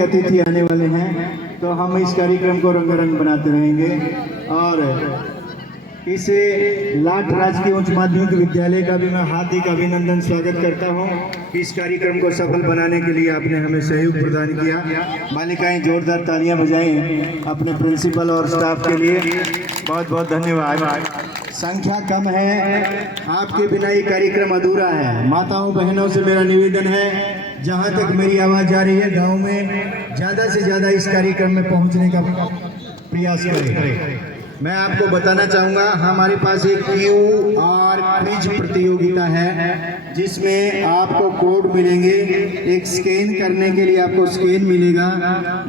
मुख्य अतिथि आने वाले हैं, तो हम इस कार्यक्रम को रंगारंग बनाते रहेंगे। और इस लाट राजकीय उच्च माध्यमिक विद्यालय का भी मैं हार्दिक अभिनंदन स्वागत करता हूं। इस कार्यक्रम को सफल बनाने के लिए आपने हमें सहयोग प्रदान किया। बालिकाएं जोरदार तालियां बजाएं अपने प्रिंसिपल और स्टाफ के लिए। बहुत बहुत धन्यवाद। संख्या कम है, आपके बिना ये कार्यक्रम अधूरा है। माताओं बहनों से मेरा निवेदन है, जहां तक मेरी आवाज जा रही है, गांव में ज्यादा से ज्यादा इस कार्यक्रम में पहुंचने का प्रयास करें। मैं आपको बताना चाहूँगा, हमारे पास एक QR क्विज प्रतियोगिता है, जिसमें आपको कोड मिलेंगे। एक स्कैन करने के लिए आपको स्कैन मिलेगा।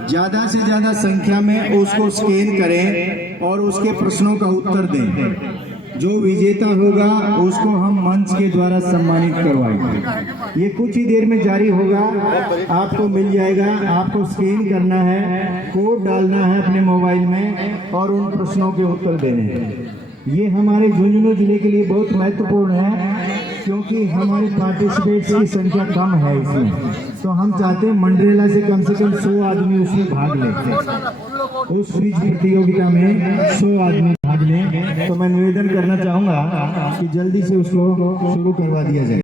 ज़्यादा से ज़्यादा संख्या में उसको स्कैन करें और उसके प्रश्नों का उत्तर दें। जो विजेता होगा उसको हम मंच के द्वारा सम्मानित करवाएंगे। ये कुछ ही देर में जारी होगा, आपको मिल जाएगा। आपको स्कैन करना है, कोड डालना है अपने मोबाइल में और उन प्रश्नों के उत्तर देने हैं। ये हमारे झुंझुनू जिले के लिए बहुत महत्वपूर्ण है, क्योंकि हमारे पार्टिसिपेट्स की संख्या कम है इसमें। तो हम चाहते हैं मंडरेला से कम 100 आदमी उसमें भाग लेते। उस क्विज प्रतियोगिता में 100 आदमी भाग लें। तो मैं निवेदन करना चाहूँगा कि जल्दी से उसको शुरू करवा दिया जाए।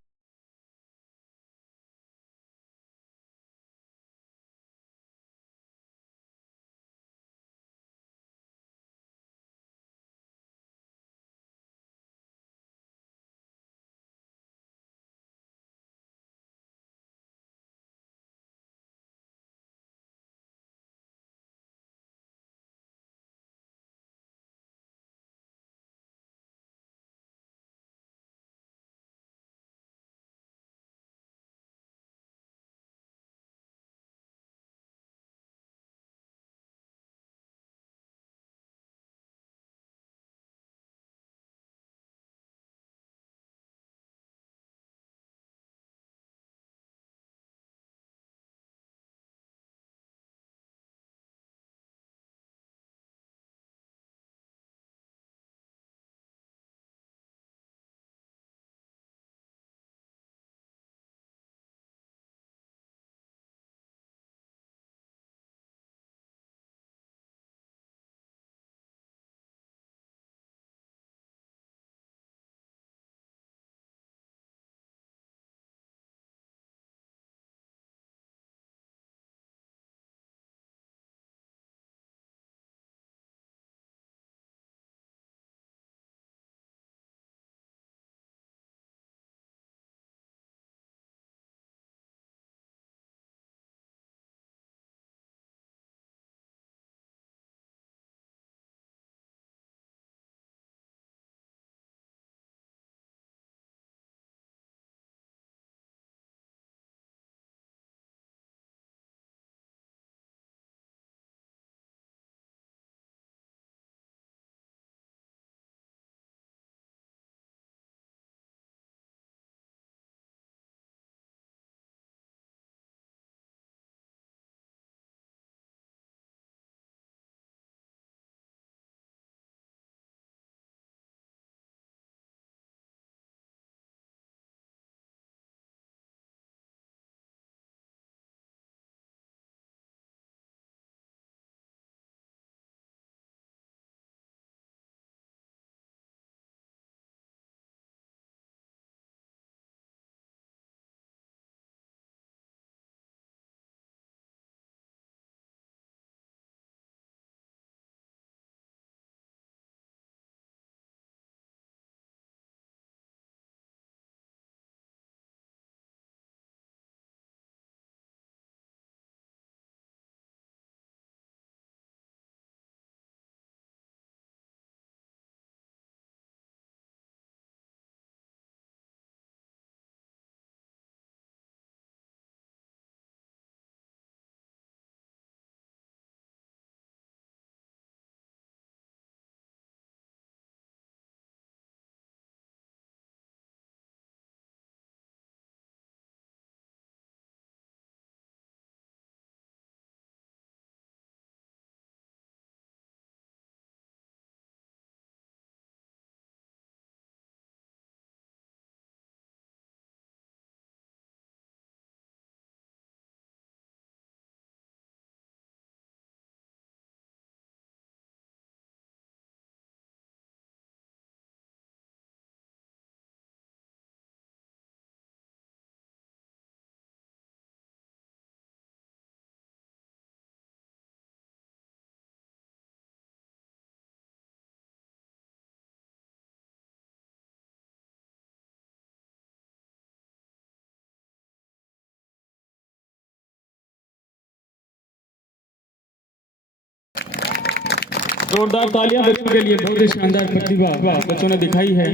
जोरदार तालियां बच्चों के लिए। बहुत ही शानदार प्रतिभा बच्चों ने दिखाई है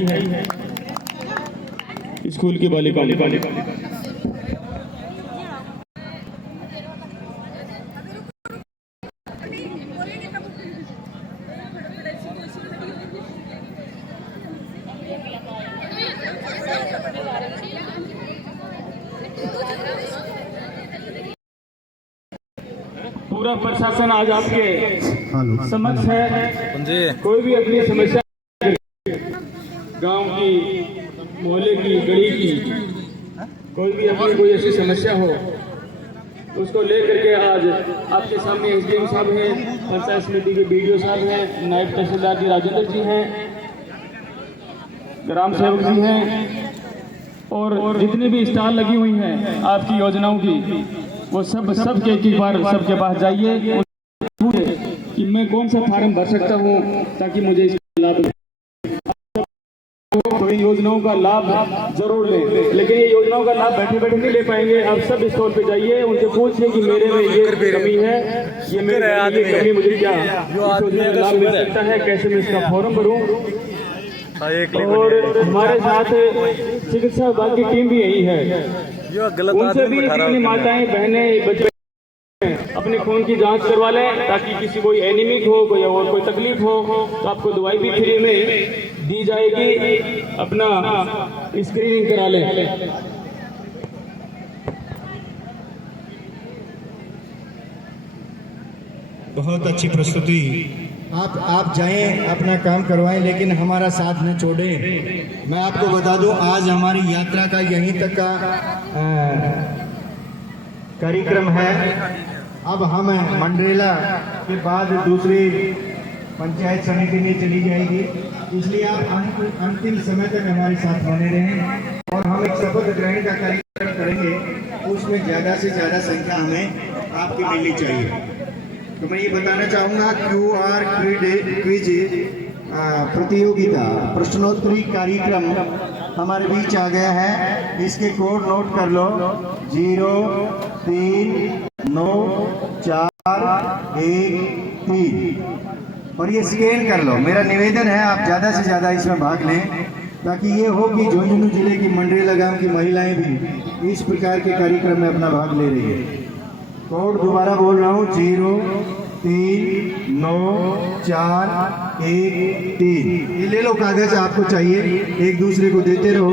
स्कूल की बालिकाओं। पूरा प्रशासन आज आपके समक्ष है। कोई भी अपनी समस्या, गांव की, मोहल्ले की, गली की, कोई भी अपनी कोई ऐसी समस्या हो उसको लेकर के आज आपके सामने एसडीएम साहब हैं, पंचायत समिति के बीडीओ साहब हैं, नायब तहसीलदार जी राजेंद्र जी हैं, ग्राम सेवक जी हैं और जितनी भी स्टॉल लगी हुई हैं आपकी योजनाओं की, वो सब एक बार सबके पास जाइए कि मैं कौन सा फार्म भर सकता हूँ ताकि मुझे इसका लाभ मिले। तो इन योजनाओं का लाभ जरूर लें, लेकिन ये योजनाओं का लाभ बैठे बैठे नहीं ले पाएंगे। आप सब स्टॉल पे जाइए, उनसे पूछिए कि मेरे में ये कमी है, ये मेरे कमी, मुझे क्या योजना का लाभ मिल सकता है, कैसे मैं इसका फॉर्म भरूँ। और हमारे साथ चिकित्सा विभाग की टीम भी यही है, उनसे भी अपनी माताएं, बहनें, बच्चे अपने खून की जांच करवा लें ताकि किसी कोई एनीमिक हो, कोई और कोई तकलीफ हो तो आपको दवाई भी फ्री में दी जाएगी। अपना स्क्रीनिंग करा लें। बहुत अच्छी प्रस्तुति। आप जाएं, अपना काम करवाएं, लेकिन हमारा साथ न छोड़ें। मैं आपको बता दूं, आज हमारी यात्रा का यहीं तक का कार्यक्रम है। अब हम मंडरेला के बाद दूसरी पंचायत समिति में चली जाएगी, इसलिए आप अंतिम समय तक हमारे साथ बने रहें और हम एक शपथ ग्रहण का कार्यक्रम करेंगे, उसमें ज़्यादा से ज़्यादा संख्या हमें आपकी मिलनी चाहिए। तो मैं ये बताना चाहूँगा, QR क्विज प्रतियोगिता प्रश्नोत्तरी कार्यक्रम हमारे बीच आ गया है। इसके कोड नोट कर लो, 039413 और ये स्कैन कर लो। मेरा निवेदन है आप ज़्यादा से ज़्यादा इसमें भाग लें ताकि ये हो कि झुंझुनू जिले की मंडरेला गांव की महिलाएं भी इस प्रकार के कार्यक्रम में अपना भाग ले रही है। कोड दोबारा बोल रहा हूँ, 039413। ये ले लो कागज, आपको चाहिए, एक दूसरे को देते रहो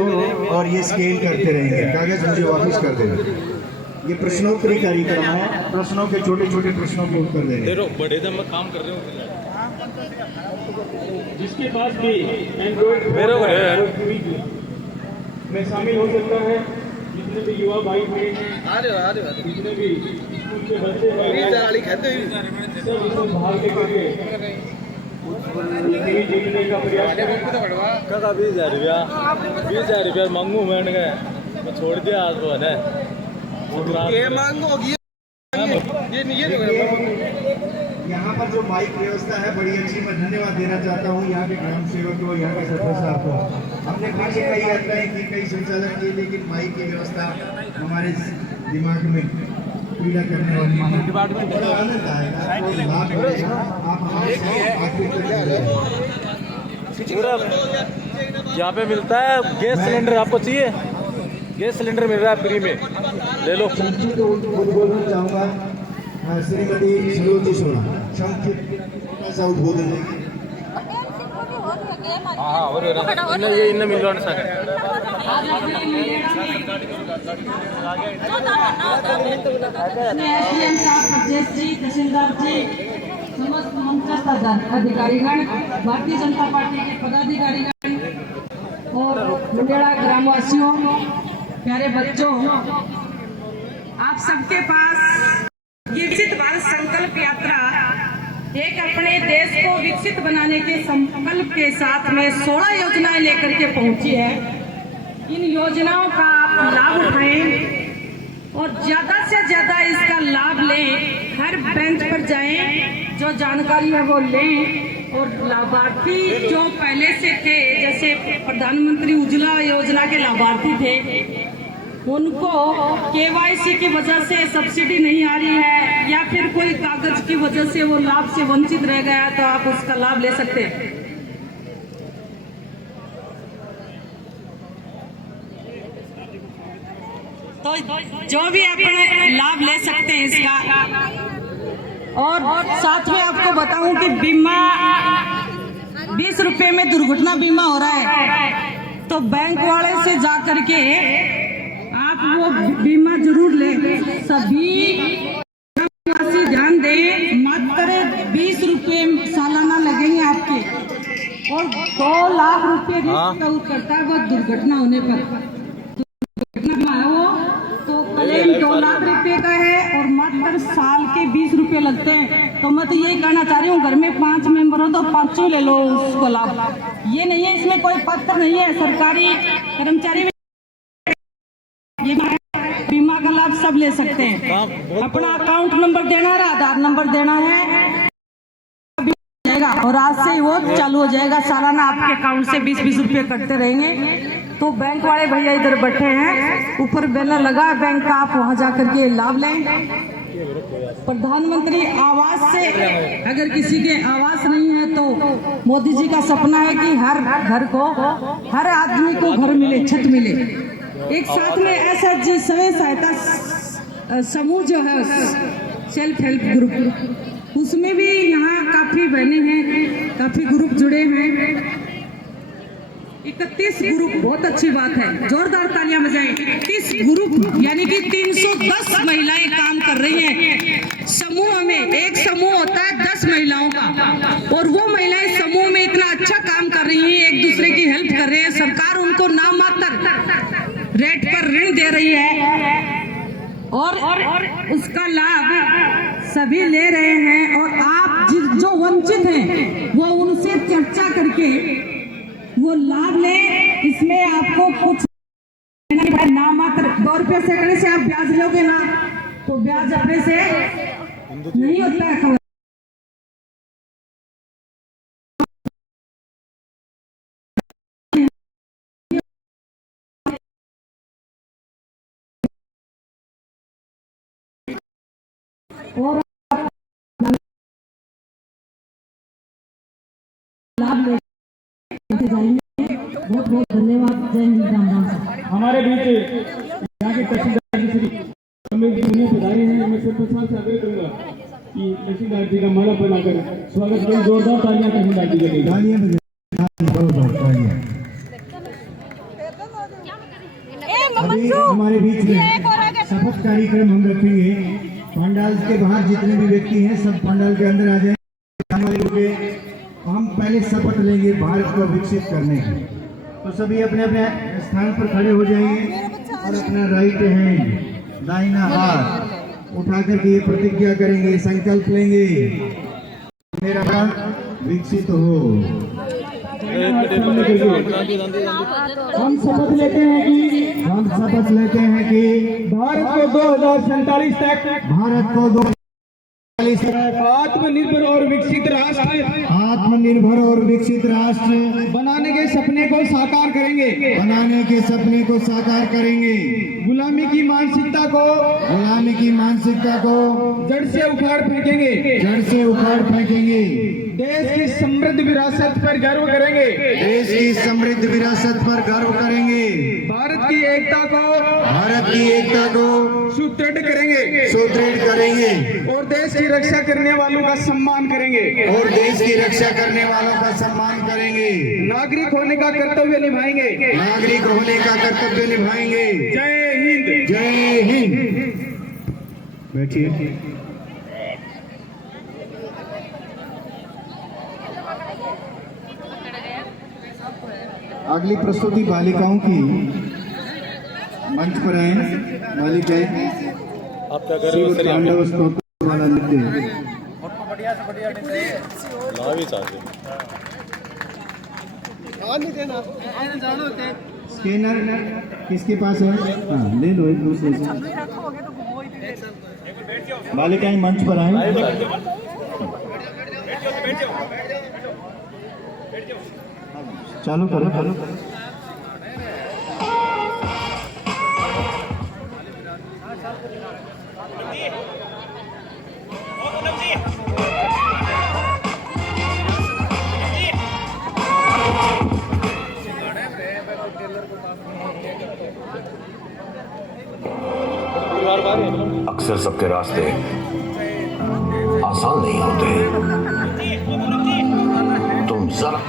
और ये स्कैन करते रहेंगे। कागज मुझे वापस कर देना। ये प्रश्नोत्तरी कार्यक्रम है, प्रश्नों के छोटे छोटे प्रश्नों को उत्तर देंगे। बड़े दम में काम कर रहे हो, जिसके पास भी एंड्रॉइड में शामिल हो सकता है, जितने भी युवा भाई हैं, जितने भी स्कूल के बच्चे सब भाग लेकर के जीतने का प्रयास करें। 20,000 रुपया मांगू मैंने गए तो छोड़ दिया आज वो है यहाँ पर जो बाइक व्यवस्था है बड़ी अच्छी, मैं धन्यवाद देना चाहता हूँ यहाँ के ग्राम सेवक को, यहाँ के सरपंच साहब को। हमने पीछे कई यात्राएं की, कई संचालन किए, लेकिन बाइक की व्यवस्था हमारे दिमाग में पीड़ा करने वाली है। बड़ा आनंद आएगा, लाभ मिलेगा, आप हमारे साथ आगे तक पूरा यहाँ पे मिलता है। गैस सिलेंडर आपको चाहिए? गैस सिलेंडर मिल रहा है फ्री में, ले लो। बोलना चाहूँगा श्रीमती सरोजी सोना संक्षिप्त ऐसा उद्बोधन देंगे। हाँ, और ये इन्हें मिलवा नहीं सके। एसडीएम साहब, प्रदेश जी, तहसीलदार जी, समस्त मंचस्थ अधिकारीगण, भारतीय जनता पार्टी के पदाधिकारीगण और मंडेला ग्रामवासियों, प्यारे बच्चों, आप सबके पास विकसित भारत संकल्प यात्रा एक अपने देश को विकसित बनाने के संकल्प के साथ में 16 योजनाएं लेकर के पहुंची है। इन योजनाओं का आप लाभ उठाएं और ज्यादा से ज्यादा इसका लाभ लें। हर बेंच पर जाएं, जो जानकारी है वो लें और लाभार्थी जो पहले से थे, जैसे प्रधानमंत्री उज्ज्वला योजना के लाभार्थी थे, उनको KYC की वजह से सब्सिडी नहीं आ रही है, या फिर कोई कागज की वजह से वो लाभ से वंचित रह गया तो आप उसका लाभ ले सकते हैं। तो जो भी अपने लाभ ले सकते हैं इसका। और साथ में आपको बताऊं कि बीमा 20 रुपए में दुर्घटना बीमा हो रहा है, तो बैंक वाले से जा करके आप वो बीमा जरूर लें। सभी ध्यान दें, मात्र 20 रुपए सालाना लगेंगे आपके, और 2 लाख रुपए रिस्क करता है वो दुर्घटना होने पर। दुर्घटना है वो तो क्लेम 2 लाख रुपए का है और मात्र साल के 20 रुपए लगते हैं। तो मैं तो ये कहना चाह रही हूँ, घर में 5 मेंबर हो तो 5 ले लो उसको लाभ। ये नहीं है, इसमें कोई पत्र नहीं है, सरकारी कर्मचारी ये बीमा का लाभ सब ले सकते हैं। अपना अकाउंट नंबर देना है, आधार नंबर देना है और आज से वो चालू हो जाएगा। सालाना आपके अकाउंट से 20-20 रुपए कटते रहेंगे। तो बैंक वाले भैया इधर बैठे हैं, ऊपर बैनर लगा है बैंक का, आप वहां जाकर के लाभ लें। प्रधानमंत्री आवास से अगर किसी के आवास नहीं है तो मोदी जी का सपना है कि हर घर को, हर आदमी को घर मिले, छत मिले। एक साथ में ऐसा जो स्वयं सहायता समूह जो है सेल्फ हेल्प ग्रुप, उसमें भी यहाँ काफी बने हैं, काफी ग्रुप जुड़े हैं। 31 ग्रुप, बहुत अच्छी बात है, जोरदार तालियां बजाएं। 31 ग्रुप यानी कि 310 महिलाएं काम कर रही हैं समूह में। एक समूह होता है 10 महिलाओं का, और वो महिलाएं समूह में इतना अच्छा काम कर रही हैं, एक दूसरे की हेल्प कर रहे हैं। सरकार उनको नाम मात्र रेट पर ऋण दे रही है और उसका लाभ सभी ले रहे हैं। और आप जो वंचित हैं वो उनसे चर्चा करके वो लाभ ले। इसमें आपको कुछ ना मात्र 2 रुपये सैकड़े से आप ब्याज लोगे ना, तो ब्याज अपने से नहीं होता है। और लाभ लेते जाएंगे। बहुत बहुत धन्यवाद। जय हिंद, राम राम। हमारे बीच यहाँ के तहसीलदार जी श्री अमित जी उन्हें पधारे हैं। मैं सर्वप्रथम से आग्रह करूंगा कि तहसीलदार जी का माला बनाकर स्वागत करें। जोरदार तालियां तहसीलदार जी के लिए। अभी हमारे बीच में शपथ कार्यक्रम हम रखेंगे। पंडाल के बाहर जितने भी व्यक्ति हैं सब पंडाल के अंदर आ जाए। हम पहले शपथ लेंगे भारत को विकसित करने की। तो सभी अपने अपने स्थान पर खड़े हो जाएंगे और अपना राइट हैंड, दाहिना हाथ उठा करके प्रतिज्ञा करेंगे, संकल्प लेंगे, मेरा भारत विकसित हो। हम शपथ लेते हैं कि भारत को 2047 तक आत्मनिर्भर और विकसित राष्ट्र बनाने के सपने को साकार करेंगे। गुलामी की मानसिकता को जड़ से उखाड़ फेंकेंगे। देश की समृद्ध विरासत पर गर्व करेंगे। भारत की एकता को सुदृढ़ करेंगे और देश की रक्षा करने वालों का सम्मान करेंगे। नागरिक होने का कर्तव्य निभाएंगे। जय हिंद। बैठिए। अगली प्रस्तुति बालिकाओं की, मंच पर आए बालिकाएं। आप क्या कर रहे हो? तांडव स्तोत्र वाला नृत्य। स्कैनर किसके पास है? हाँ, ले लो एक दूसरे से। बालिकाएं मंच पर आए। चालू करो। अक्सर सबके रास्ते आसान नहीं होते। तुम जरा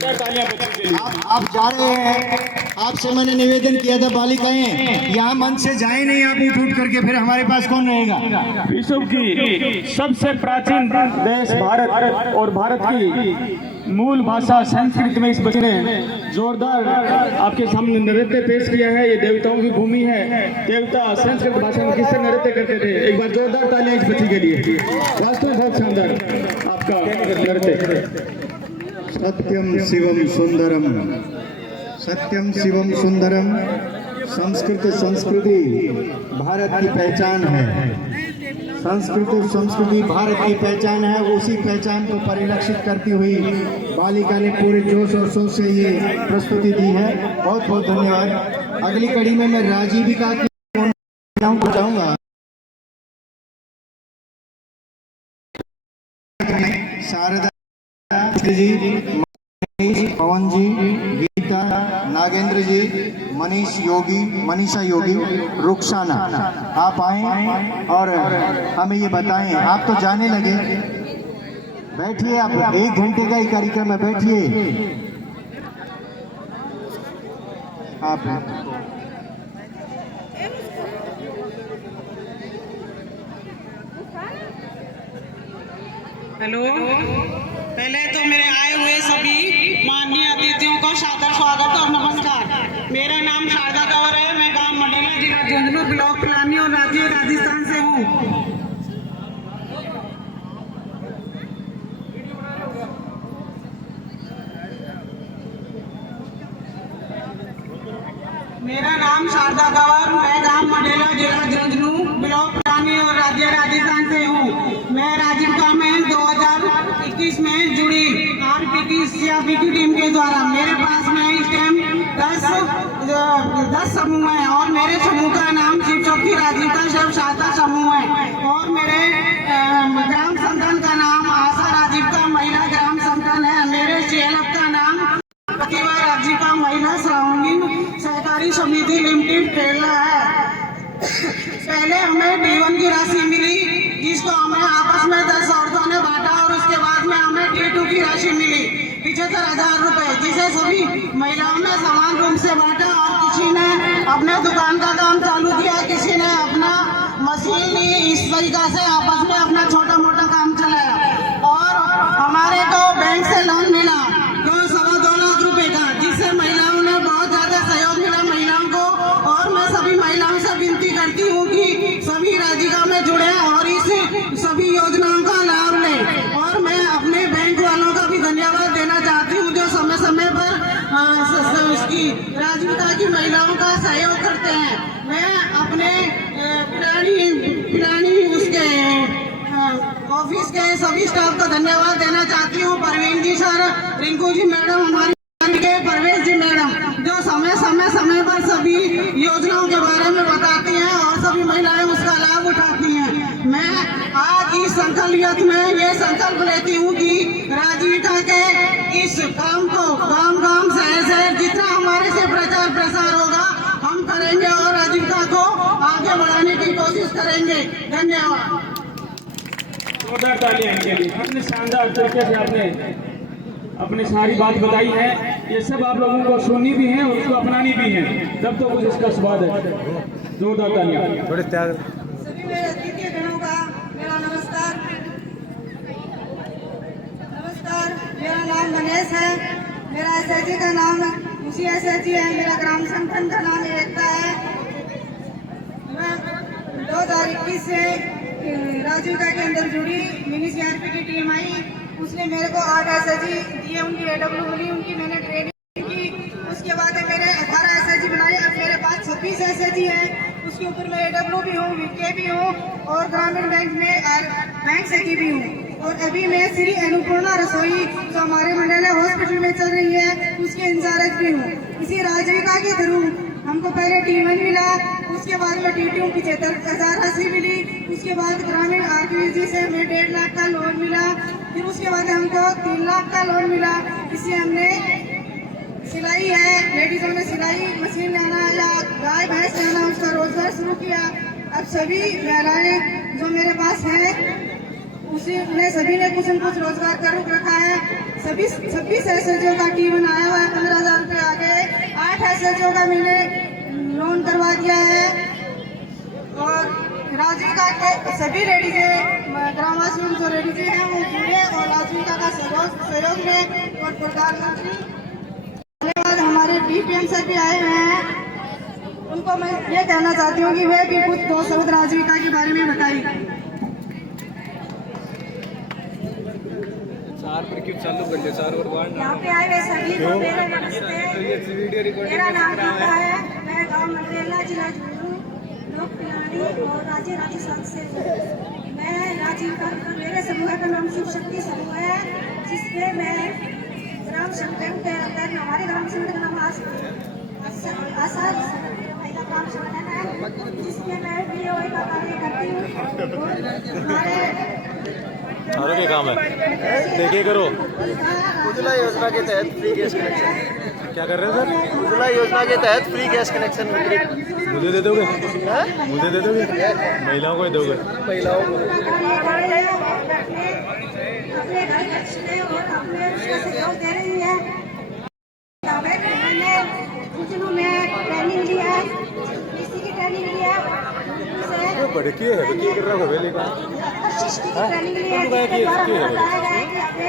तालियां बच्चों के लिए। आप जा रहे हैं, आपसे मैंने निवेदन किया था बालिकाएं यहाँ मंच से जाए नहीं, आप उठ उठ करके, फिर हमारे पास कौन रहेगा। विश्व की सबसे प्राचीन देश भारत और भारत की मूल भाषा संस्कृत में इस बच्चे ने जोरदार आपके सामने नृत्य पेश किया है। ये देवताओं की भूमि है, देवता संस्कृत भाषा में किस तरह नृत्य करते थे। एक बार जोरदार तालियां इस बच्चे के लिए, वास्तव में बहुत शानदार आपका नृत्य। सत्यम शिवम सुंदरम, सत्यम शिवम सुंदरम। संस्कृत संस्कृति भारत की पहचान है, संस्कृति भारत की पहचान है। उसी पहचान को परिलक्षित करती हुई बालिका ने पूरे जोश और शोर से ये प्रस्तुति दी है। बहुत बहुत धन्यवाद। अगली कड़ी में मैं राजीविका की चाहूँगा, शारदा जी, मनीष, पवन जी, गीता, नागेंद्र जी, मनीषा योगी, रुखसाना, आप आए और हमें ये बताएं। आप तो जाने लगे, बैठिए, आप 1 घंटे का ही कार्यक्रम है, बैठिए आप। हेलो, पहले तो मेरे आए हुए सभी माननीय अतिथियों को सादर स्वागत और नमस्कार। मेरा नाम शारदा कंवर है, मैं गांव मंडेला, जिला झुंझुनू, ब्लॉक पिलानी और राज्य राजस्थान से हूँ। मेरा नाम शारदा कंवर, मैं गांव मंडेला, जिला झुंझुनू, ब्लॉक पिलानी और राज्य राजस्थान से हूँ। मैं राजीविका में 2021 में जुड़ी आरपीटी टीम के द्वारा। मेरे पास में इस टाइम 10 समूह है और मेरे समूह का नाम शिव चौकी राजीविका शिव सहायता समूह है और मेरे ग्राम संगठन का नाम आशा राजीविका महिला ग्राम संगठन है। मेरे CLF का नाम प्रतिभा राजीविका महिला सर्वांगीण सहकारी समिति लिमिटेड केरला है। पहले हमें D1 की राशि मिली, जिसको हमें आपस में 10 औरतों ने बांटा और उसके बाद में हमें D2 की राशि मिली 75,000 रुपए, जिसे सभी महिलाओं ने समान रूप से बांटा और किसी ने अपने दुकान का काम चालू किया, किसी ने अपना मशीन ली। इस तरीका से आपस में अपना छोटा मोटा काम चलाया और हमारे को बैंक से लोन मिला 2.25 लाख रुपए का, जिससे महिलाओं ने बहुत ज्यादा सहयोग मिला महिलाओं को। और मैं सभी महिलाओं से विनती करती हूँ कि सभी राजीविका में जुड़े और इस सभी योजनाओं का लाभ लें। और मैं अपने बैंक वालों का भी धन्यवाद देना चाहती हूँ, जो समय समय पर उसकी राजीविका की महिलाओं का सहयोग करते हैं। मैं अपने पिलानी उसके ऑफिस के सभी स्टाफ का धन्यवाद देना चाहती हूँ। परवीन जी सर, रिंकू जी मैडम, हमारी के परवेश जी मैडम, जो समय पर सभी योजनाओं के बारे में बताती हैं और सभी महिलाएं उसका लाभ उठाती हैं। मैं आज इस संकल्प में ये संकल्प लेती हूँ कि राजीविका के इस काम को गांव शहर जितना हमारे से प्रचार प्रसार होगा हम करेंगे और राजीविका को आगे बढ़ाने की कोशिश करेंगे। धन्यवाद। जोरदार तालियां इनके लिए। कितने शानदार तरीके से आपने अपनी सारी बात बताई है। ये सब आप लोगों को सुननी भी है और उसको अपनानी भी है, तब तो कुछ इसका स्वाद है। जोरदार तालियां। थोड़े त्याग। सभी मेरे अतिथि गणों का मेरा नमस्कार। मेरा नाम गणेश है, मेरा SHG का नाम उसी SHG है, मेरा ग्राम संगठन का नाम एकता है। मैं 2021 से राजीविका के अंदर जुड़ी, मिनी CRP की टीम आई, उसने मेरे को 8 SHG दिए, उनकी AW मिली, उनकी मैंने ट्रेनिंग की। उसके बाद मेरे 18 SHG बनाए, अब मेरे पास 26 SHG है। उसके ऊपर मैं AW भी हूँ, VK भी हूँ और ग्रामीण बैंक में बैंक सखी भी हूँ। और अभी मैं श्री अन्नपूर्णा रसोई जो हमारे मंडल हॉस्पिटल में चल रही है, उसके इंचार्ज भी हूँ। इसी राजीविका के थ्रू हमको पहले T1 मिला, उसके बाद में T2 75,000 राशि मिली, उसके बाद ग्रामीण RPG से हमें 1.5 लाख का लोन मिला, फिर उसके बाद हमको 3 लाख का लोन मिला। इससे हमने सिलाई है, लेडीजों ने सिलाई मशीन लाना या गाय भैंस लाना, उसका रोजगार शुरू किया। अब सभी महिलाएं जो मेरे पास हैं उसी ने सभी ने कुछ न कुछ रोजगार कर रखा है। सभी 26 एसएचओ का टीम बनाया हुआ है। 15,000 रुपये आ गए। 8 एसएचओ का मैंने लोन करवा दिया है। और राजीविका के सभी लेडीजे ग्रामवासी जो लेडीजे हैं वो जुड़े और राजीविका का सहयोग में। और प्रधानमंत्री धन्यवाद, हमारे डीपीएम सर भी आए हुए हैं। उनको मैं ये कहना चाहती हूँ कि वे भी कुछ 2 शब्द राजीविका के बारे में बताइए। यहाँ पे आए हुए सभी को मेरा नमस्ते। मेरा नाम गीता है। मैं गांव मंडरेला जिला झुंझुनू लोक कल्याणी और राज्य संघ से हूँ। मैं राजीविका, मेरे समूह का नाम शिव शक्ति समूह है, जिसमें मैं ग्राम संगठन के अंदर, हमारे ग्राम संगठन का नाम आशा महिला ग्राम संगठन है, जिसमें मैं बीओए का कार्य करती हूँ। हमारे सारों के काम है, देखिए करो। उज्ज्वला योजना के तहत फ्री गैस कनेक्शन। क्या कर रहे हैं सर? उज्ज्वला योजना के तहत फ्री गैस कनेक्शन वितरित। मुझे दे दोगे? मुझे दे दोगे? महिलाओं को ही दोगे? महिलाओं को अपने घर बचने और अपने सहयोग दे रही है। मैंने झुंझुनू में ट्रेनिंग ली है, इसी की ट्रेनिंग ली है। बड़े किए है, बच्चे कर रहा है वेले का ट्रेनिंग ली है, जिसके द्वारा बताया गया है कि अपने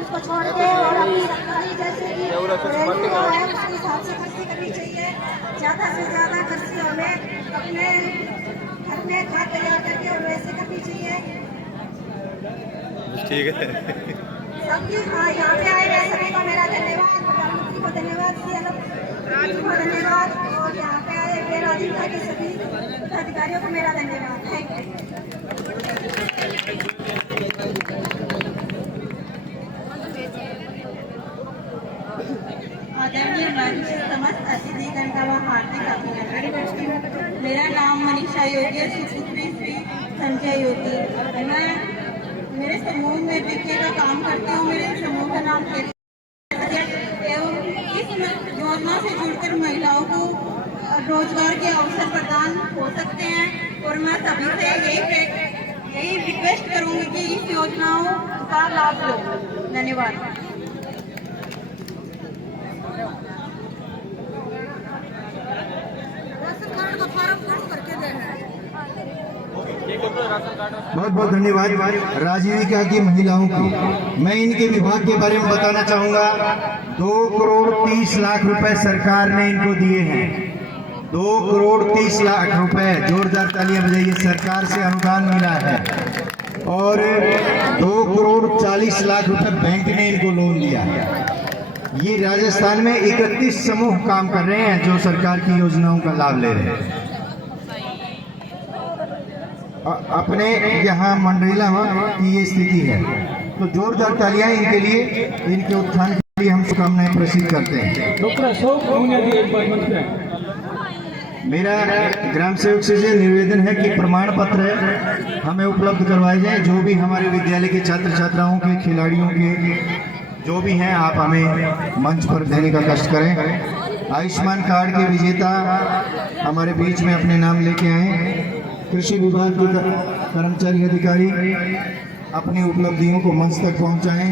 उसको छोड़ के और अपनी सरकारी जैसे कि ट्रेनिंग है उसके हिसाब से कृषि करनी चाहिए। ज़्यादा से ज़्यादा कृषि हमें अपने घर में खाद तैयार करके और वैसे करनी चाहिए। ठीक है। सबकी यहाँ पे आए हुए सभी को मेरा धन्यवाद, प्रधानमंत्री को धन्यवाद, सीएम को धन्यवाद और यहाँ पे आए हुए राजीविका के सभी अधिकारियों को मेरा धन्यवाद। Thank you. आदरणीय मंच, समस्त अतिथिगण का मैं हार्दिक अभिनंदन करती हूँ। मेरा नाम मनीषा योगी है, सुपुत्री श्री संजय योगी। मैं मेरे समूह में बीके का काम करती हूँ। मेरे समूह का नाम एवं इस योजना से जुड़कर महिलाओं को रोजगार के अवसर प्रदान हो सकते हैं। और मैं सभी से यही रिक्वेस्ट करूंगी कि इस योजनाओं का लाभ लो। धन्यवाद। बहुत बहुत धन्यवाद राजीविका की महिलाओं को। मैं इनके विभाग के बारे में बताना चाहूंगा। 2 करोड़ 30 लाख रुपए सरकार ने इनको दिए हैं। 2 करोड़ 30 लाख रुपए, जोरदार तालियां बजाइए। सरकार से अनुदान मिला है। और 2 करोड़ 40 लाख रुपए बैंक ने इनको लोन दिया है। ये राजस्थान में 31 समूह काम कर रहे हैं जो सरकार की योजनाओं का लाभ ले रहे हैं। अपने यहाँ मंडरेला की ये स्थिति है, तो जोरदार तालियां इनके लिए, इनके उत्थान के लिए हम शुभकामनाएं प्रसिद्ध करते हैं। डॉक्टर अशोक मुनिया जी एक बार मंच में। मेरा ग्राम सेवक से निवेदन है कि प्रमाण पत्र हमें उपलब्ध करवाए जाए। जो भी हमारे विद्यालय के छात्र छात्राओं के, खिलाड़ियों के जो भी हैं, आप हमें मंच पर देने का कष्ट करें। आयुष्मान कार्ड के विजेता हमारे बीच में अपने नाम लेके आए। कृषि विभाग के कर्मचारी अधिकारी अपनी उपलब्धियों को मंच तक पहुंचाएं।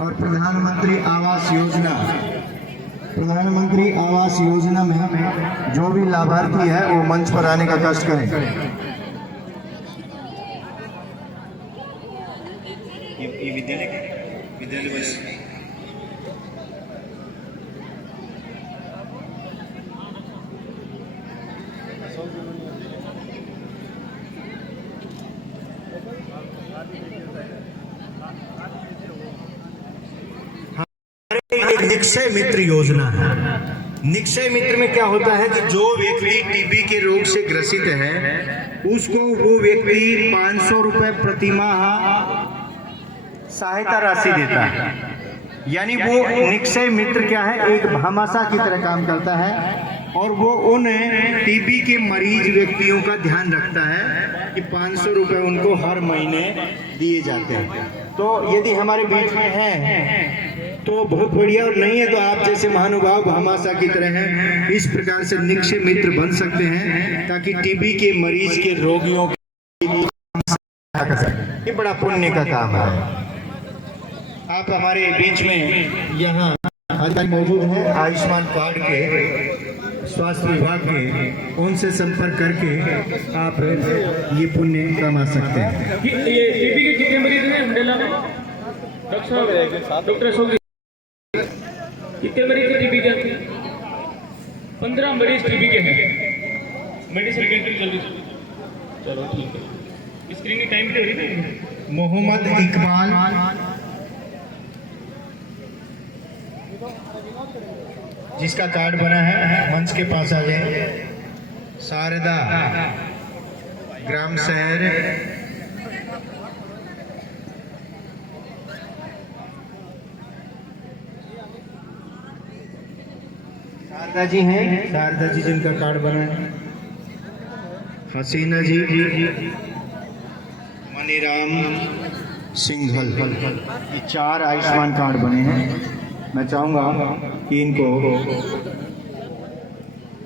और प्रधानमंत्री आवास योजना में जो भी लाभार्थी है वो मंच पर आने का कष्ट करें। ये विद्यालय बस निक्षय मित्र योजना है। निक्षय मित्र में क्या होता है कि जो व्यक्ति टीबी के रोग से ग्रसित है उसको वो व्यक्ति 500 रुपए प्रति माह सहायता राशि देता है। यानी वो निक्षय मित्र क्या है, एक भामाशाह की तरह काम करता है और वो उन टीबी के मरीज व्यक्तियों का ध्यान रखता है कि 500 रुपए उनको हर महीने दिए जाते हैं। तो यदि हमारे बीच में है तो बहुत बढ़िया, और नहीं है तो आप जैसे महानुभाव भामाशाह की तरह हैं, इस प्रकार से निक्षय मित्र बन सकते हैं ताकि टीबी के मरीज के रोगियों कर सकते, ये बड़ा पुण्य का काम है। आप हमारे बीच में यहाँ अधिकारी मौजूद हैं आयुष्मान कार्ड के, स्वास्थ्य विभाग के, उनसे संपर्क करके आप ये पुण्य कमा सकते हैं। ये टीबी के कितने मरीज हैं मंडेला में? डॉक्टर अशोक जी, कितने मरीज हैं टीबी के? 15 मरीज टीबी के हैं। मेडिसिन कैंटीन जल्दी से। चलो ठीक है, स्क्रीनिंग टाइम पे हो रही है। मोहम्मद इकबाल, जिसका कार्ड बना है मंच के पास आ जाए। शारदा, ग्राम शहर, शारदा जी हैं, शारदा जी जिनका कार्ड बना है। हसीना जी, मनीराम सिंघल, ये 4 आयुष्मान कार्ड बने हैं। मैं चाहूंगा कि इनको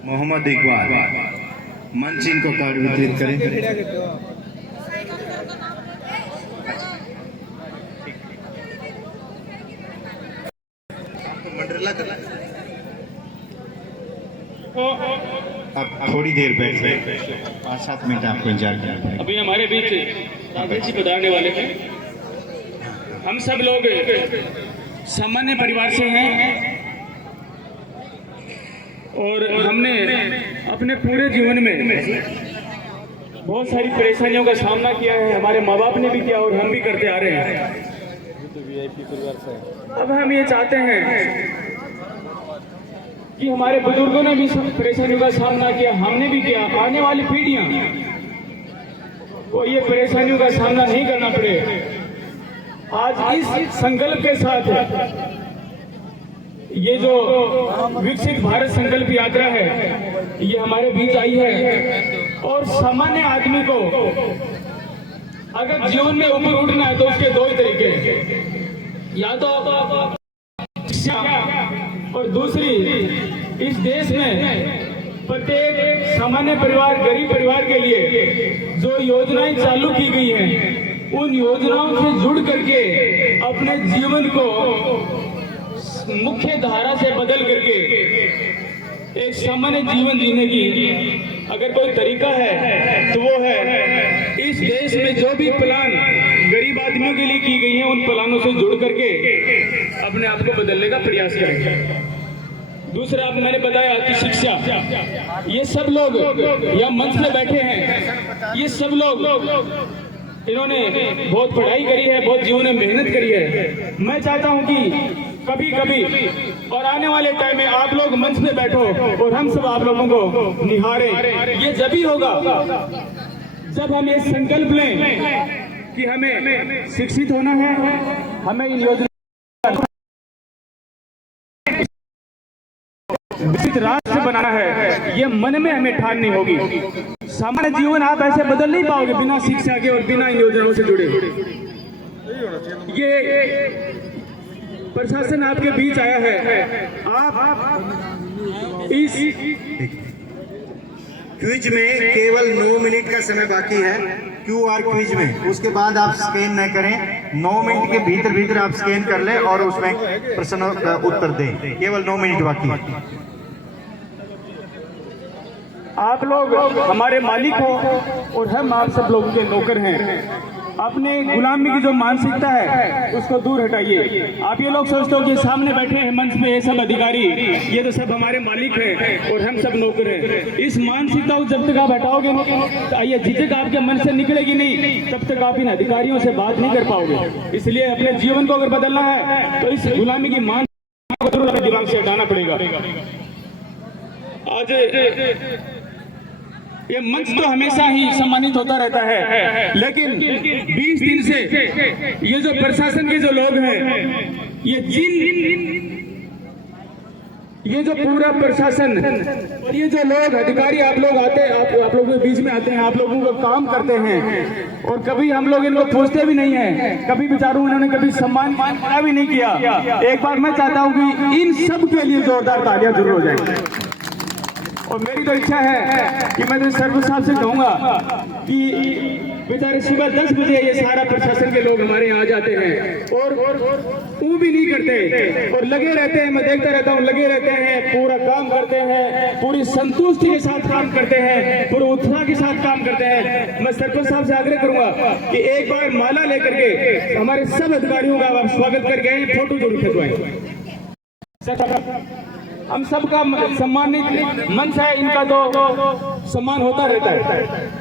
मोहम्मद इकबाल मंच इनको कार्ड वितरित करें। अब थोड़ी देर बैठ जाए, 5-7 मिनट आपको इंतजार करना पड़ेगा। अभी हमारे बीच राजेश जी पधारने वाले हैं। हम सब लोग सामान्य परिवार से हैं और हमने अपने पूरे जीवन में बहुत सारी परेशानियों का सामना किया है। हमारे माँ बाप ने भी किया और हम भी करते आ रहे हैं। अब हम ये चाहते हैं कि हमारे बुजुर्गों ने भी परेशानियों का सामना किया, हमने भी किया, आने वाली पीढ़ियां को ये परेशानियों का सामना नहीं करना पड़े। आज इस संकल्प के साथ ये जो विकसित भारत संकल्प यात्रा है ये हमारे बीच आई है। और सामान्य आदमी को अगर जीवन में ऊपर उठना है तो उसके 2 ही तरीके हैं, या तो आप शिक्षा और दूसरी इस देश में प्रत्येक सामान्य परिवार, गरीब परिवार के लिए जो योजनाएं चालू की गई हैं उन योजनाओं से जुड़ करके अपने जीवन को मुख्य धारा से बदल करके एक सामान्य जीवन जीने की अगर कोई तरीका है तो वो है इस देश में जो भी प्लान गरीब आदमियों के लिए की गई हैं उन प्लानों से जुड़ करके अपने आप को बदलने का प्रयास करेंगे। दूसरा, आप मैंने बताया कि शिक्षा, ये सब लोग या मंच में बैठे हैं, ये सब लोग इन्होंने बहुत पढ़ाई करी है, बहुत जीवन में मेहनत करी है। मैं चाहता हूं कि कभी कभी और आने वाले टाइम में आप लोग मंच में बैठो और हम सब आप लोगों को निहारें। ये जब ही होगा जब हम ये संकल्प लें कि हमें शिक्षित होना है, हमें इन योजना विकसित राष्ट्र बनाना है, ये मन में हमें ठाननी होगी। सामान्य जीवन आप ऐसे बदल नहीं पाओगे बिना शिक्षा के और बिना इन योजनाओं से जुड़े। ये प्रशासन आपके बीच आया है, आप इस क्विज में केवल 9 मिनट का समय बाकी है, QR क्विज में। उसके बाद आप स्कैन न करें, 9 मिनट के भीतर आप स्कैन कर लें और उसमें प्रश्नों का उत्तर दें। केवल 9 मिनट बाकी है। आप लोग हमारे मालिक हो और हम आप सब लोगों के नौकर हैं। अपने गुलामी की जो मानसिकता है उसको दूर हटाइए। आप ये लोग सोचते हो कि सामने बैठे हैं मंच पे ये सब अधिकारी, ये तो सब हमारे मालिक हैं और हम सब नौकर हैं। इस मानसिकता को जब तक आप हटाओगे तो ये झिझक आपके मन से निकलेगी नहीं, तब तक आप इन अधिकारियों से बात नहीं कर पाओगे। इसलिए अपने जीवन को अगर बदलना है तो इस गुलामी की मानसिकता को जरूर दिमाग से हटाना पड़ेगा। आज ये मंच तो हमेशा ही सम्मानित होता रहता है, लेकिन 20 दिन से ये जो प्रशासन के जो लोग हैं, ये जो पूरा प्रशासन और ये जो लोग अधिकारी आप लोग आते हैं, आप लोगों के बीच में आते हैं, आप लोगों को काम करते हैं और कभी हम लोग इनको पूछते भी नहीं है, कभी बेचारों इन्होंने कभी सम्मान भी नहीं किया। एक बार मैं चाहता हूँ कि इन सब के लिए जोरदार तालियां जरूर हो जाए। और मेरी तो इच्छा है कि मैं तो सरपंच साहब से कहूँगा कि बेचारे सुबह 10 बजे ये सारा प्रशासन के लोग हमारे यहाँ आ जाते हैं और वो भी नहीं करते और लगे रहते हैं। मैं देखता रहता हूँ, लगे रहते हैं, पूरा काम करते हैं, पूरी संतुष्टि के साथ काम करते हैं, पूरे उत्साह के साथ काम करते हैं। मैं सरपंच साहब से आग्रह करूंगा कि एक बार माला लेकर के हमारे सब अधिकारियों का आप स्वागत करके फोटो जरूर खिंचवाएं। हम सबका सम्मानित मंच है, इनका तो सम्मान होता रहता है।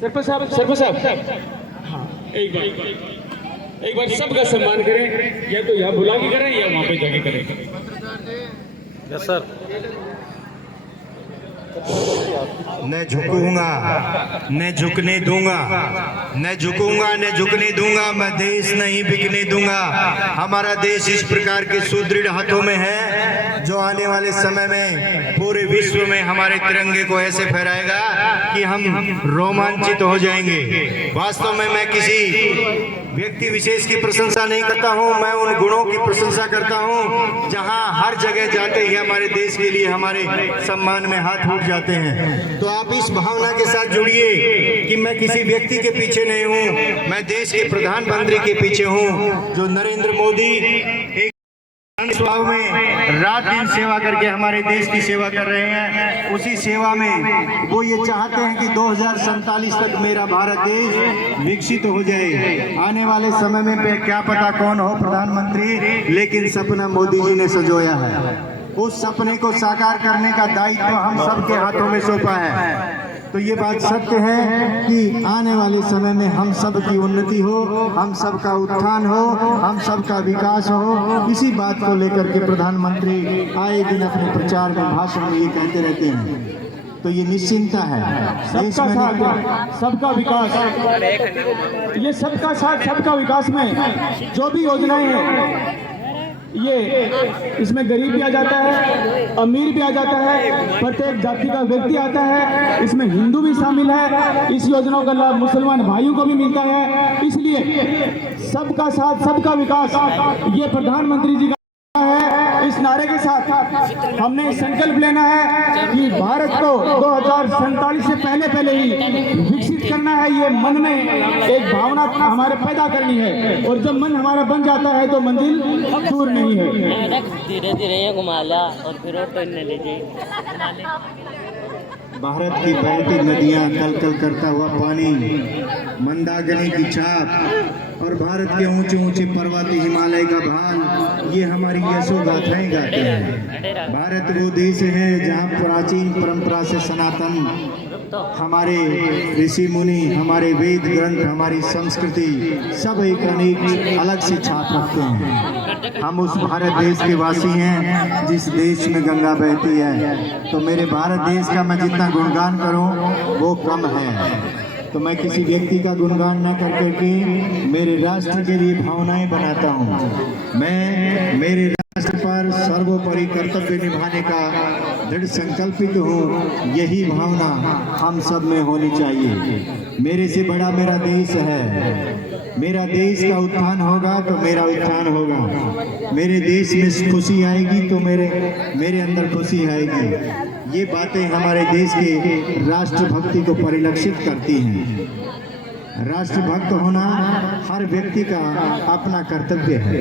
सरपंच साहब हाँ, एक बार सबका सम्मान करें, या तो यहाँ बुला के करें या वहां पे जाके करें। Yes sir. न झुकूंगा न झुकने दूंगा, न झुकूंगा न झुकने दूंगा, मैं देश नहीं बिकने दूंगा। हमारा देश इस प्रकार के सुदृढ़ हाथों में है जो आने वाले समय में पूरे विश्व में हमारे तिरंगे को ऐसे फहराएगा कि हम रोमांचित हो जाएंगे। वास्तव में मैं किसी व्यक्ति विशेष की प्रशंसा नहीं करता हूं, मैं उन गुणों की प्रशंसा करता हूं जहां हर जगह जाते ही हमारे देश के लिए हमारे सम्मान में हाथ उठ जाते हैं। तो आप इस भावना के साथ जुड़िए कि मैं किसी व्यक्ति के पीछे नहीं हूं, मैं देश के प्रधानमंत्री के पीछे हूं, जो नरेंद्र मोदी एक स्वभाव में रात दिन सेवा करके हमारे देश की सेवा कर रहे हैं। उसी सेवा में वो ये चाहते हैं कि 2047 तक मेरा भारत देश विकसित हो जाए। आने वाले समय में क्या पता कौन हो प्रधानमंत्री, लेकिन सपना मोदी जी ने संजोया है। उस सपने को साकार करने का दायित्व हम सबके हाथों में सौंपा है। तो ये बात सत्य है कि आने वाले समय में हम सब की उन्नति हो, हम सबका उत्थान हो, हम सबका विकास हो। इसी बात को लेकर के प्रधानमंत्री आए दिन अपने प्रचार में भाषण में ये कहते रहते हैं। तो ये निश्चिंता है, सबका साथ सबका विकास, ये सबका साथ सबका विकास में जो भी योजनाएं हैं, ये इसमें गरीब भी आ जाता है, अमीर भी आ जाता है, प्रत्येक जाति का व्यक्ति आता है, इसमें हिंदू भी शामिल है। इस योजनाओं का लाभ मुसलमान भाइयों को भी मिलता है। इसलिए सबका साथ सबका विकास ये प्रधानमंत्री जी का है। इस नारे के साथ हमने संकल्प लेना है कि भारत को 2047 से पहले ही विकसित करना है। ये मन में एक भावना हमारे पैदा करनी है, और जब मन हमारा बन जाता है तो मंजिल दूर नहीं है। धीरे धीरे ये घुमा ला और फिर और ट्रेन ले लीजिए। भारत की बहती नदियां, कल कल करता हुआ पानी, मंदाकिनी की छाप और भारत के ऊंचे ऊंचे पर्वतीय हिमालय का भान, ये हमारी यशोगाथाएं गाते हैं। भारत वो देश है जहां प्राचीन परंपरा से सनातन हमारे ऋषि मुनि, हमारे वेद ग्रंथ, हमारी संस्कृति सब एक अनेक अलग से छाप रखते हैं। हम उस भारत देश के वासी हैं जिस देश में गंगा बहती है। तो मेरे भारत देश का मैं जितना गुणगान करूं वो कम है। तो मैं किसी व्यक्ति का गुणगान न कर करके मेरे राष्ट्र के लिए भावनाएं बनाता हूं। मैं मेरे राष्ट्र पर सर्वोपरि कर्तव्य निभाने का दृढ़ संकल्पित हूँ। यही भावना हम सब में होनी चाहिए। मेरे से बड़ा मेरा देश है। मेरा देश का उत्थान होगा तो मेरा उत्थान होगा। मेरे देश में खुशी आएगी तो मेरे अंदर खुशी आएगी। ये बातें हमारे देश के राष्ट्रभक्ति को परिलक्षित करती हैं। राष्ट्रभक्त होना हर व्यक्ति का अपना कर्तव्य है।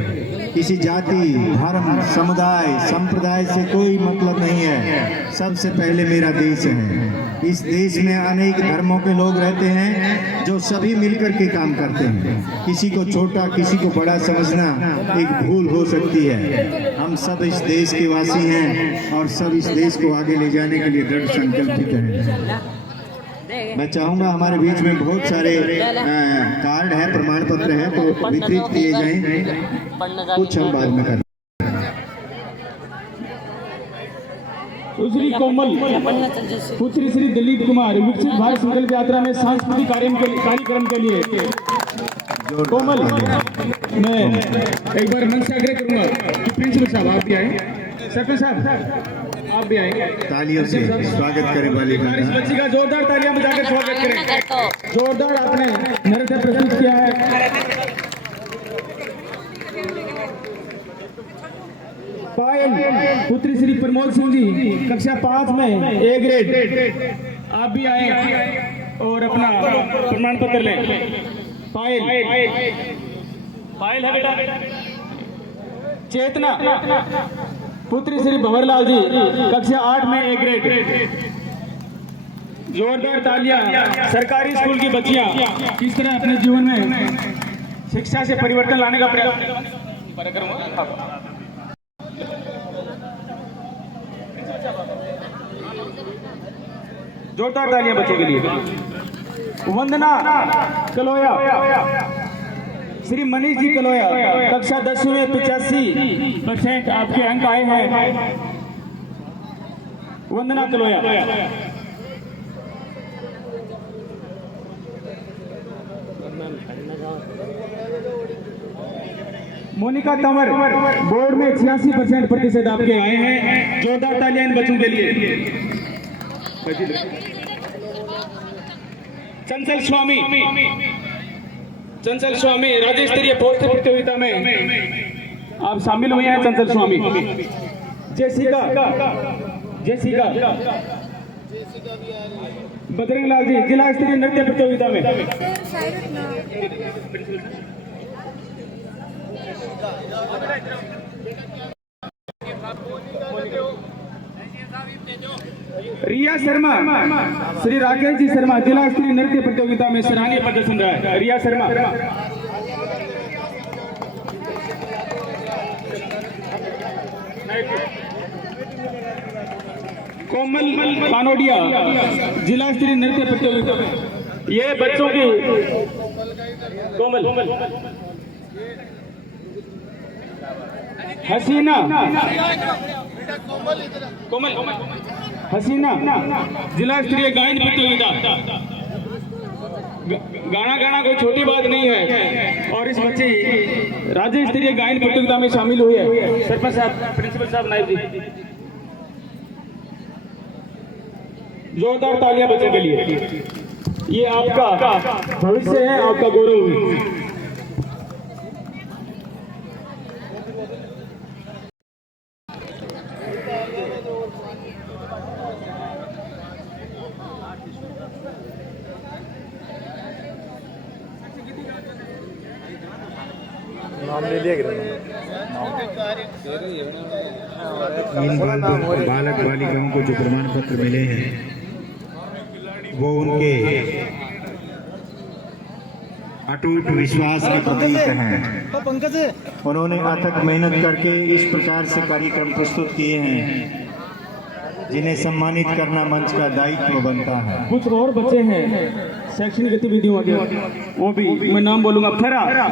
किसी जाति, धर्म, समुदाय, संप्रदाय से कोई मतलब नहीं है। सबसे पहले मेरा देश है। इस देश में अनेक धर्मों के लोग रहते हैं जो सभी मिलकर के काम करते हैं। किसी को छोटा, किसी को बड़ा समझना एक भूल हो सकती है। हम सब इस देश के वासी हैं और सब इस देश को आगे ले जाने के लिए दृढ़ संकल्पित हैं। मैं चाहूंगा हमारे बीच में बहुत सारे कार्ड है, प्रमाण पत्र है, तो वितरित किए जाएं। कुछ हम बाद में करें। सुश्री कोमल, पुत्री श्री दिलीप कुमार, विकसित भारत संकल्प यात्रा में सांस्कृतिक कार्यक्रम के लिए कोमल, मैं एक बार मंच से आग्रह करूंगा कि प्रिंसिपल साहब आप भी आए, सरपंच साहब आप भी आएंगे। तालियों से स्वागत करें बालिका इस बच्ची का जोरदार तालियां बजाकर स्वागत करें। जोरदार आपने नृत्य प्रस्तुत किया है। पायल पुत्री श्री प्रमोद सिंह जी कक्षा 5 में ए ग्रेड, आप भी आए और अपना प्रमाण पत्र लें। पायल है बेटा। चेतना पुत्री श्री भंवरलाल जी कक्षा 8 में ए ग्रेड। जोरदार तालियां। सरकारी स्कूल की बच्चियां किस तरह अपने जीवन में शिक्षा से परिवर्तन लाने का प्रयास। जोरदार तालियां बच्चों के लिए। वंदना कलोया, श्री मनीष जी कलोया कक्षा 10 में 85% आपके अंक आए हैं। वंदना कलोया। मोनिका तंवर बोर्ड में 86% आपके आए हैं। जोरदार तालियां इन बच्चों के लिए। चंचल स्वामी राज्य स्तरीय पोस्ट प्रतियोगिता में आप शामिल हुए हैं। चंचल स्वामी। जयसिका बजरंग लाल जी जिला स्तरीय नृत्य प्रतियोगिता में। रिया शर्मा, श्री राकेश जी शर्मा जिला स्तरीय नृत्य प्रतियोगिता में सराहनीय प्रदर्शन रहा है। रिया शर्मा। कोमल कानोडिया जिला स्तरीय नृत्य प्रतियोगिता में। ये बच्चों की कोमल। हसीना जिला स्तरीय गायन प्रतियोगिता। गाना कोई छोटी बात नहीं है और इस बच्चे राज्य स्तरीय गायन प्रतियोगिता में शामिल हुई है। सरपंच साहब, प्रिंसिपल साहब, नायब जी, जोरदार तालियां बच्चों के लिए। ये आपका भविष्य है, आपका गौरव है। नाम ले लिया इन बालक बालिकाओं को जो प्रमाण पत्र मिले हैं वो उनके अटूट विश्वास के प्रतीक हैं। उन्होंने अथक मेहनत करके इस प्रकार से कार्यक्रम प्रस्तुत किए हैं जिन्हें सम्मानित करना मंच का दायित्व बनता है। कुछ और बच्चे हैं शैक्षणिक गतिविधियों में, वो भी मैं नाम बोलूंगा। फरहा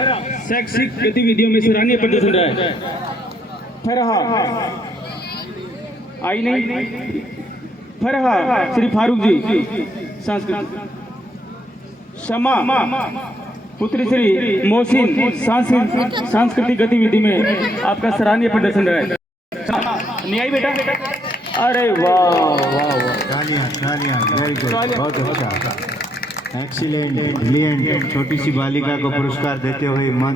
शैक्षिक गतिविधियों में सराहनीय प्रदर्शन रहा है। फरहा आई नहीं। फरहा श्री फारूक जी संस्कृत। शमा पुत्री श्री मोहसिन सांस्कृतिक गतिविधि में आपका सराहनीय प्रदर्शन रहा है। नहीं आई बेटा? अरे वाह वाह वाह, तालियां, वेरी गुड, बहुत अच्छा, एक्सीलेंट, ब्रिलियंट। छोटी सी बालिका को पुरस्कार देते हुए मन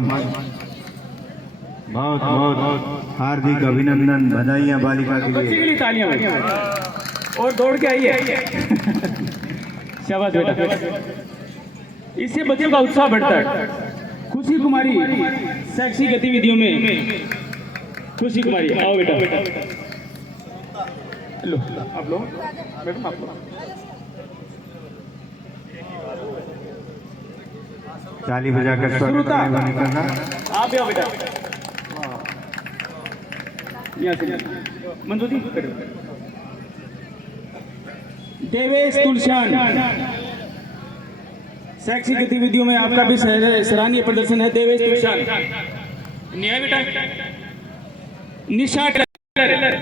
बहुत बहुत हार्दिक अभिनंदन, बधाइयां बालिका के बच्चे के लिए तालियां और दौड़ के आई है। शाबाश बेटा, इससे बच्चों का उत्साह बढ़ता है। खुशी कुमारी शैक्षिक गतिविधियों में। खुशी कुमारी आओ बेटा, लो आप लो मैडम, आप लो। ताली बजाकर स्वागत करना। आप भी आओ बेटा, यहाँ से मंजू जी। देवेश तुलशान शैक्षिक गतिविधियों में आपका भी सराहनीय प्रदर्शन है। देवेश तुलशान। न्याय बेटा। निशा टेलर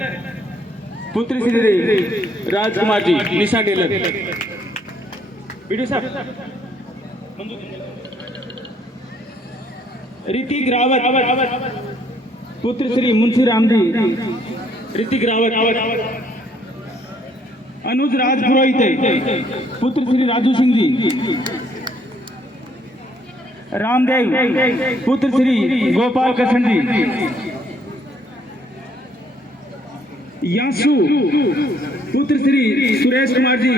पुत्री श्री राजकुमार जी। निशा टेलर। वीडियो साहब। ऋतिक रावत पुत्र श्री मुंशी राम जी। ऋतिक रावत। अनुज राज पुरोहित पुत्र श्री राजू सिंह जी। रामदेव पुत्र श्री गोपाल कृष्ण जी। यासु पुत्र श्री सुरेश कुमार जी,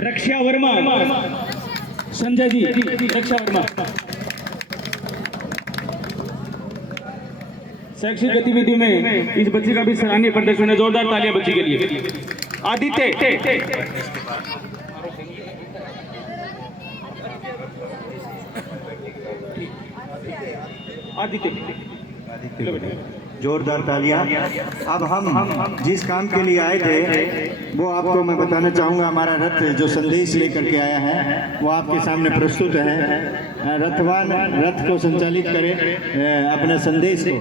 रक्षा वर्मा संजय जी, रक्षा वर्मा। शैक्षिक गतिविधि में इस बच्चे का भी सराहनीय प्रदर्शन है। जोरदार तालियां बच्चे के लिए। आदित्य जोरदार तालियां। अब हम जिस काम के लिए आए थे वो आपको मैं बताना चाहूँगा। हमारा रथ जो संदेश लेकर के आया है वो आपके सामने प्रस्तुत है। रथवान रथ को संचालित करे अपने संदेश को।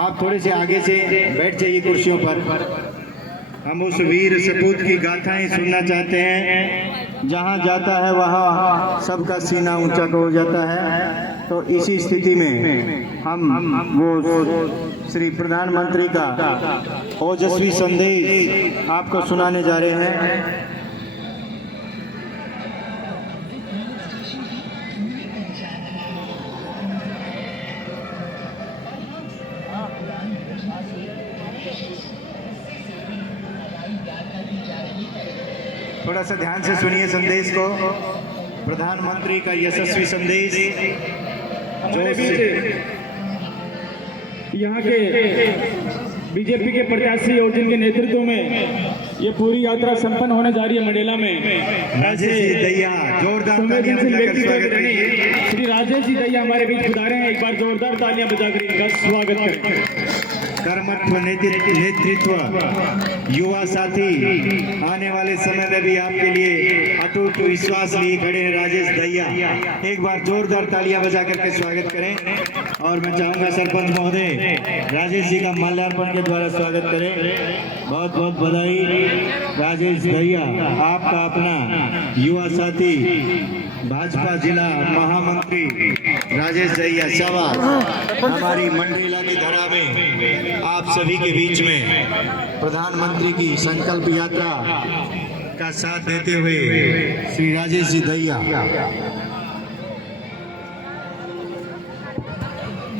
आप थोड़े से आगे से बैठ जाइए कुर्सियों पर। हम उस वीर सपूत की गाथाएं सुनना चाहते हैं। जहाँ जाता है वहाँ सबका सीना ऊंचा हो जाता है। तो इसी स्थिति में हम वो श्री प्रधानमंत्री का ओजस्वी संदेश आपको सुनाने जा रहे हैं। थोड़ा सा ध्यान से सुनिए संदेश को। प्रधानमंत्री का यशस्वी संदेश हमारे बीच यहाँ के बीजेपी के प्रत्याशी और जिनके नेतृत्व में ये पूरी यात्रा संपन्न होने जा रही है मंडेला में। राजेश जी दहिया, जोरदार तालियां बजाकर स्वागत करें। श्री राजेश जी दहिया हमारे बीच पधारे हैं। एक बार जोरदार तालियां बजाकर इनका स्वागत करें। कर्मठ नेतृत्व, युवा साथी आने वाले समय में भी आपके लिए अटूट विश्वास लिए खड़े हैं राजेश दहिया। एक बार जोरदार तालियां बजा करके स्वागत करें। और मैं चाहूंगा सरपंच महोदय राजेश जी का माल्यार्पण के द्वारा स्वागत करें। बहुत बहुत बधाई राजेश दहिया। आपका अपना युवा साथी भाजपा जिला महामंत्री राजेश दहिया शाबाश। हमारी मंडला की धरा में आप सभी के बीच में प्रधानमंत्री की संकल्प यात्रा का साथ देते हुए श्री राजेश जी दहिया।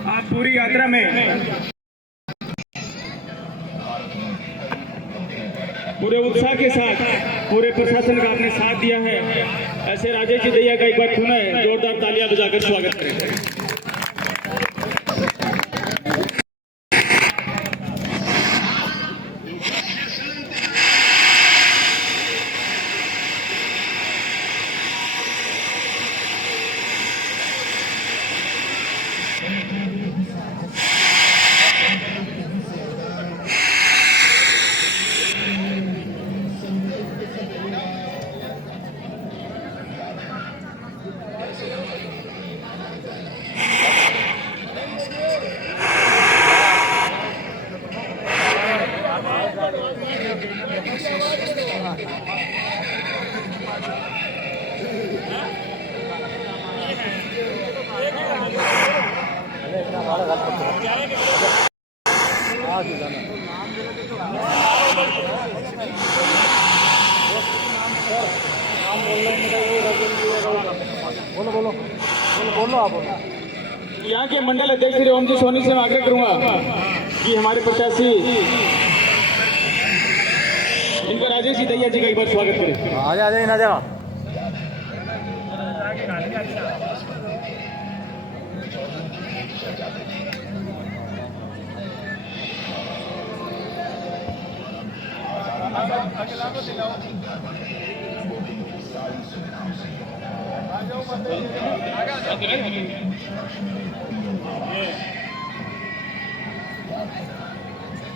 आप पूरी यात्रा में पूरे उत्साह के साथ पूरे प्रशासन का आपने साथ दिया है। ऐसे राजेश जी दहिया का एक बार पुनः जोरदार तालियां बजाकर स्वागत करें। यहाँ के मंडल अध्यक्ष श्री ओम जी सोनी से मैं आग्रह करूंगा कि हमारे प्रत्याशी इनका राजेश जी दहिया जी का एक बार स्वागत करें। आ जाए ना जा।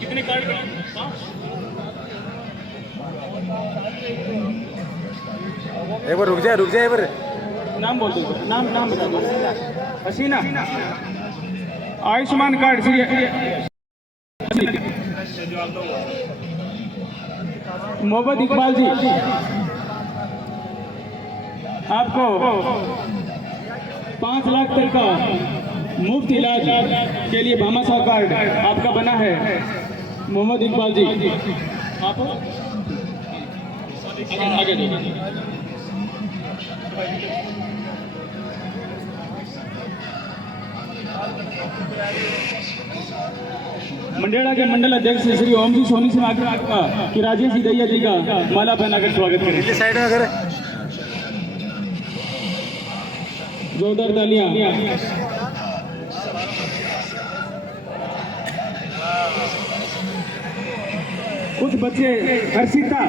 कितने कार्ड एक बार रुक जाए एक बार। नाम बोल दो। नाम बता दो। हसीना आयुष्मान कार्ड श्री मोहम्मद इकबाल जी आपको 5 लाख तक का मुफ्त इलाज के लिए भामाशाह कार्ड आपका बना है। मोहम्मद इकबाल जी आप आगे जाइए। मंडेला के मंडल अध्यक्ष श्री ओम जी सोनी से आग्रह रखूंगा कि राजेश जी दैया जी का माला पहनाकर स्वागत करें। साइड में करें। जोरदार तालियां। कुछ बच्चे हर्षिता,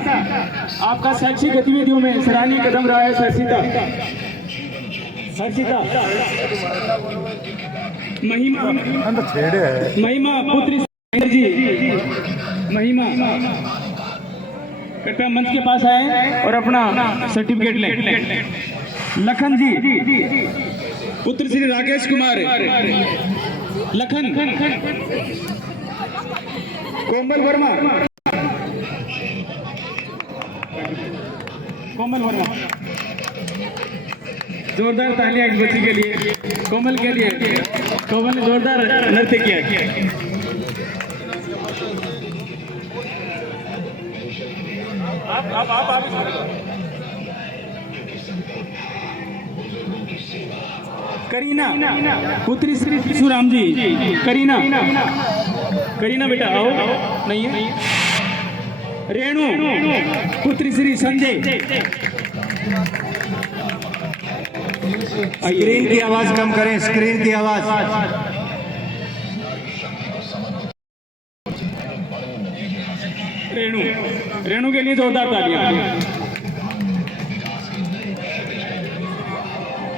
आपका शैक्षिक गतिविधियों में सराहनीय कदम रहा है। हर्षिता महिमा पुत्री जी, महिमा कृपया मंच के पास आए और अपना सर्टिफिकेट लें। लखन जी पुत्र श्री राकेश कुमार, लखन। कोमल वर्मा, कोमल वर्मा, जोरदार तालियां इस बच्ची के लिए, कोमल के लिए। कोमल ने जोरदार नृत्य किया। आप करीना पुत्री श्री शिशुराम जी, करीना बेटा आओ। नहीं है। रेणु पुत्री श्री संजय। स्क्रीन की आवाज कम करें, स्क्रीन की आवाज। रेणु के लिए जोरदार तालियां।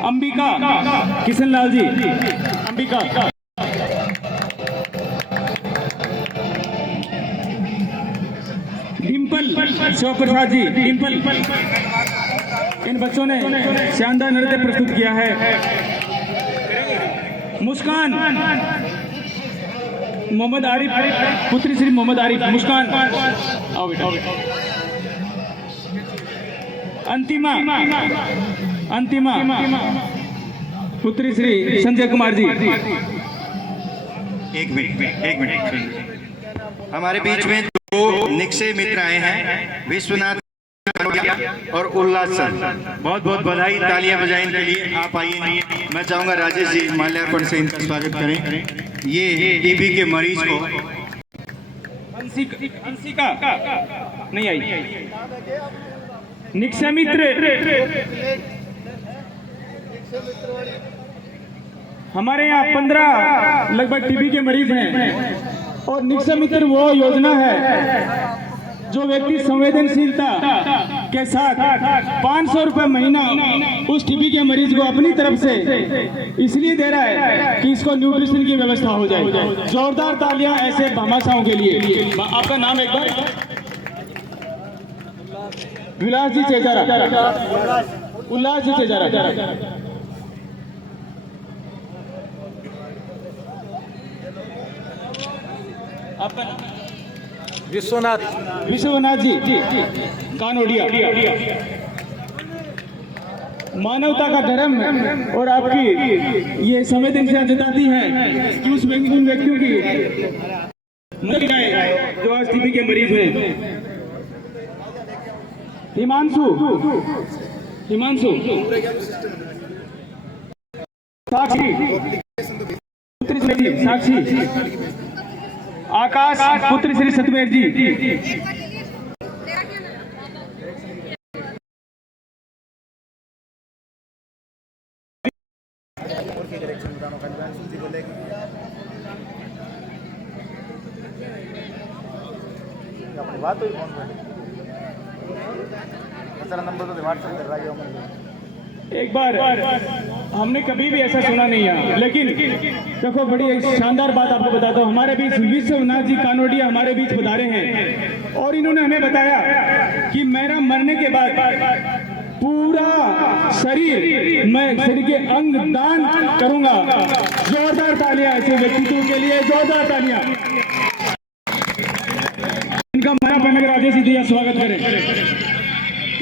अंबिका किशनलाल जी, अंबिका। डिम्पल शिव प्रसाद जी, डिम्पल। इन बच्चों ने शानदार नृत्य प्रस्तुत किया है। मुस्कान मोहम्मद आरिफ पुत्री श्री मोहम्मद आरिफ, मुस्कान आओ बेटा। अंतिमा पुत्री श्री संजय कुमार जी। एक मिनट। हमारे बीच में दो निक्षय मित्र आए हैं, विश्वनाथ और उल्लास सर। बहुत बहुत बधाई, तालियां बजाएं इनके लिए। आप आइए, मैं चाहूंगा राजेश जी माल्यार्पण से इनका स्वागत करें। ये टीबी के मरीज को अंशिका नहीं आई। निक्षय मित्र हमारे यहाँ 15 लगभग टीबी के मरीज हैं और निक्षय मित्र वो योजना है जो व्यक्ति संवेदनशीलता के साथ 500 रुपए महीना उस टीबी के मरीज को अपनी तरफ से इसलिए दे रहा है कि इसको न्यूट्रिशन की व्यवस्था हो जाए। जोरदार तालियां ऐसे भामाशाहों के लिए। आपका नाम एक बार? विलास जी चेजारा, उल्लास जी चेजारा। आपका नाम? विश्वनाथ जी कानोडिया। मानवता का धर्म और आपकी ये संवेदनशीलता जताती है कि उस उन व्यक्तियों की मदद करें जो आज टीबी के मरीज हैं। हिमांशु साक्षी आकाश पुत्र श्री सतवेर जी। अपनी बात हुई फोन पे, नंबर तो व्हाट्सएप कर रहा है। एक बार हमने कभी भी ऐसा सुना नहीं है, लेकिन देखो बड़ी एक शानदार बात आपको बताता हूँ। हमारे बीच विश्वनाथ जी कानोडिया हमारे बीच पधारे हैं और इन्होंने हमें बताया कि मेरा मरने के बाद पूरा शरीर, मैं शरीर के अंग दान करूंगा। जोरदार तालियां ऐसे व्यक्तित्व के लिए, जोरदार तालियां। इनका माया पहनकर राजेश जी का स्वागत करें।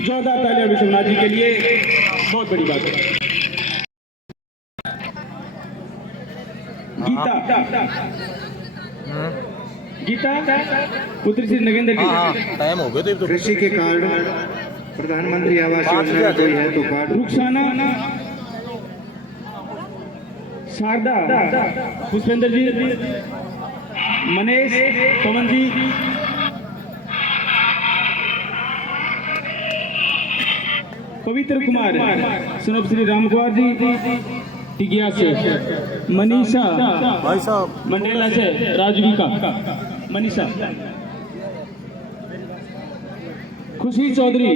जोरदार तालियां विश्वनाथ जी के लिए, बहुत बड़ी बात है। गीता पुत्र श्री नगेंद्र की। टाइम हो गया तो कृषि के कार्ड, प्रधानमंत्री आवास योजना कोई है तो कार्ड। रुखसाना शारदा पुष्पेंद्र जी, मनीष पवन जी, पवित्र कुमार, सुनब श्री राम कुमार जी टिकिया से, मनीषा भाई साहब मंडेला से, राजविका मनीषा, खुशी चौधरी,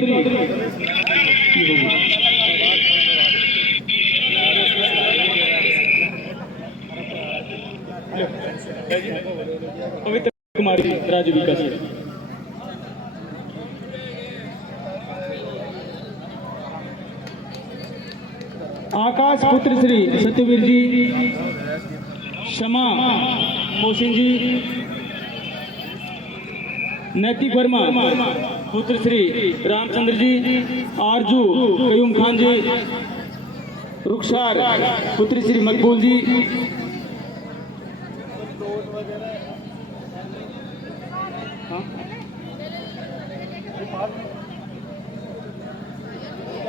पवित्र कुमार जी राजविका से, आकाश पुत्र श्री सत्यवीर जी, क्षमा मोहसिन जी, नैतिक वर्मा पुत्र श्री रामचंद्र जी, आरजू कयूम खान जी, रुखसार पुत्र श्री मकबूल जी,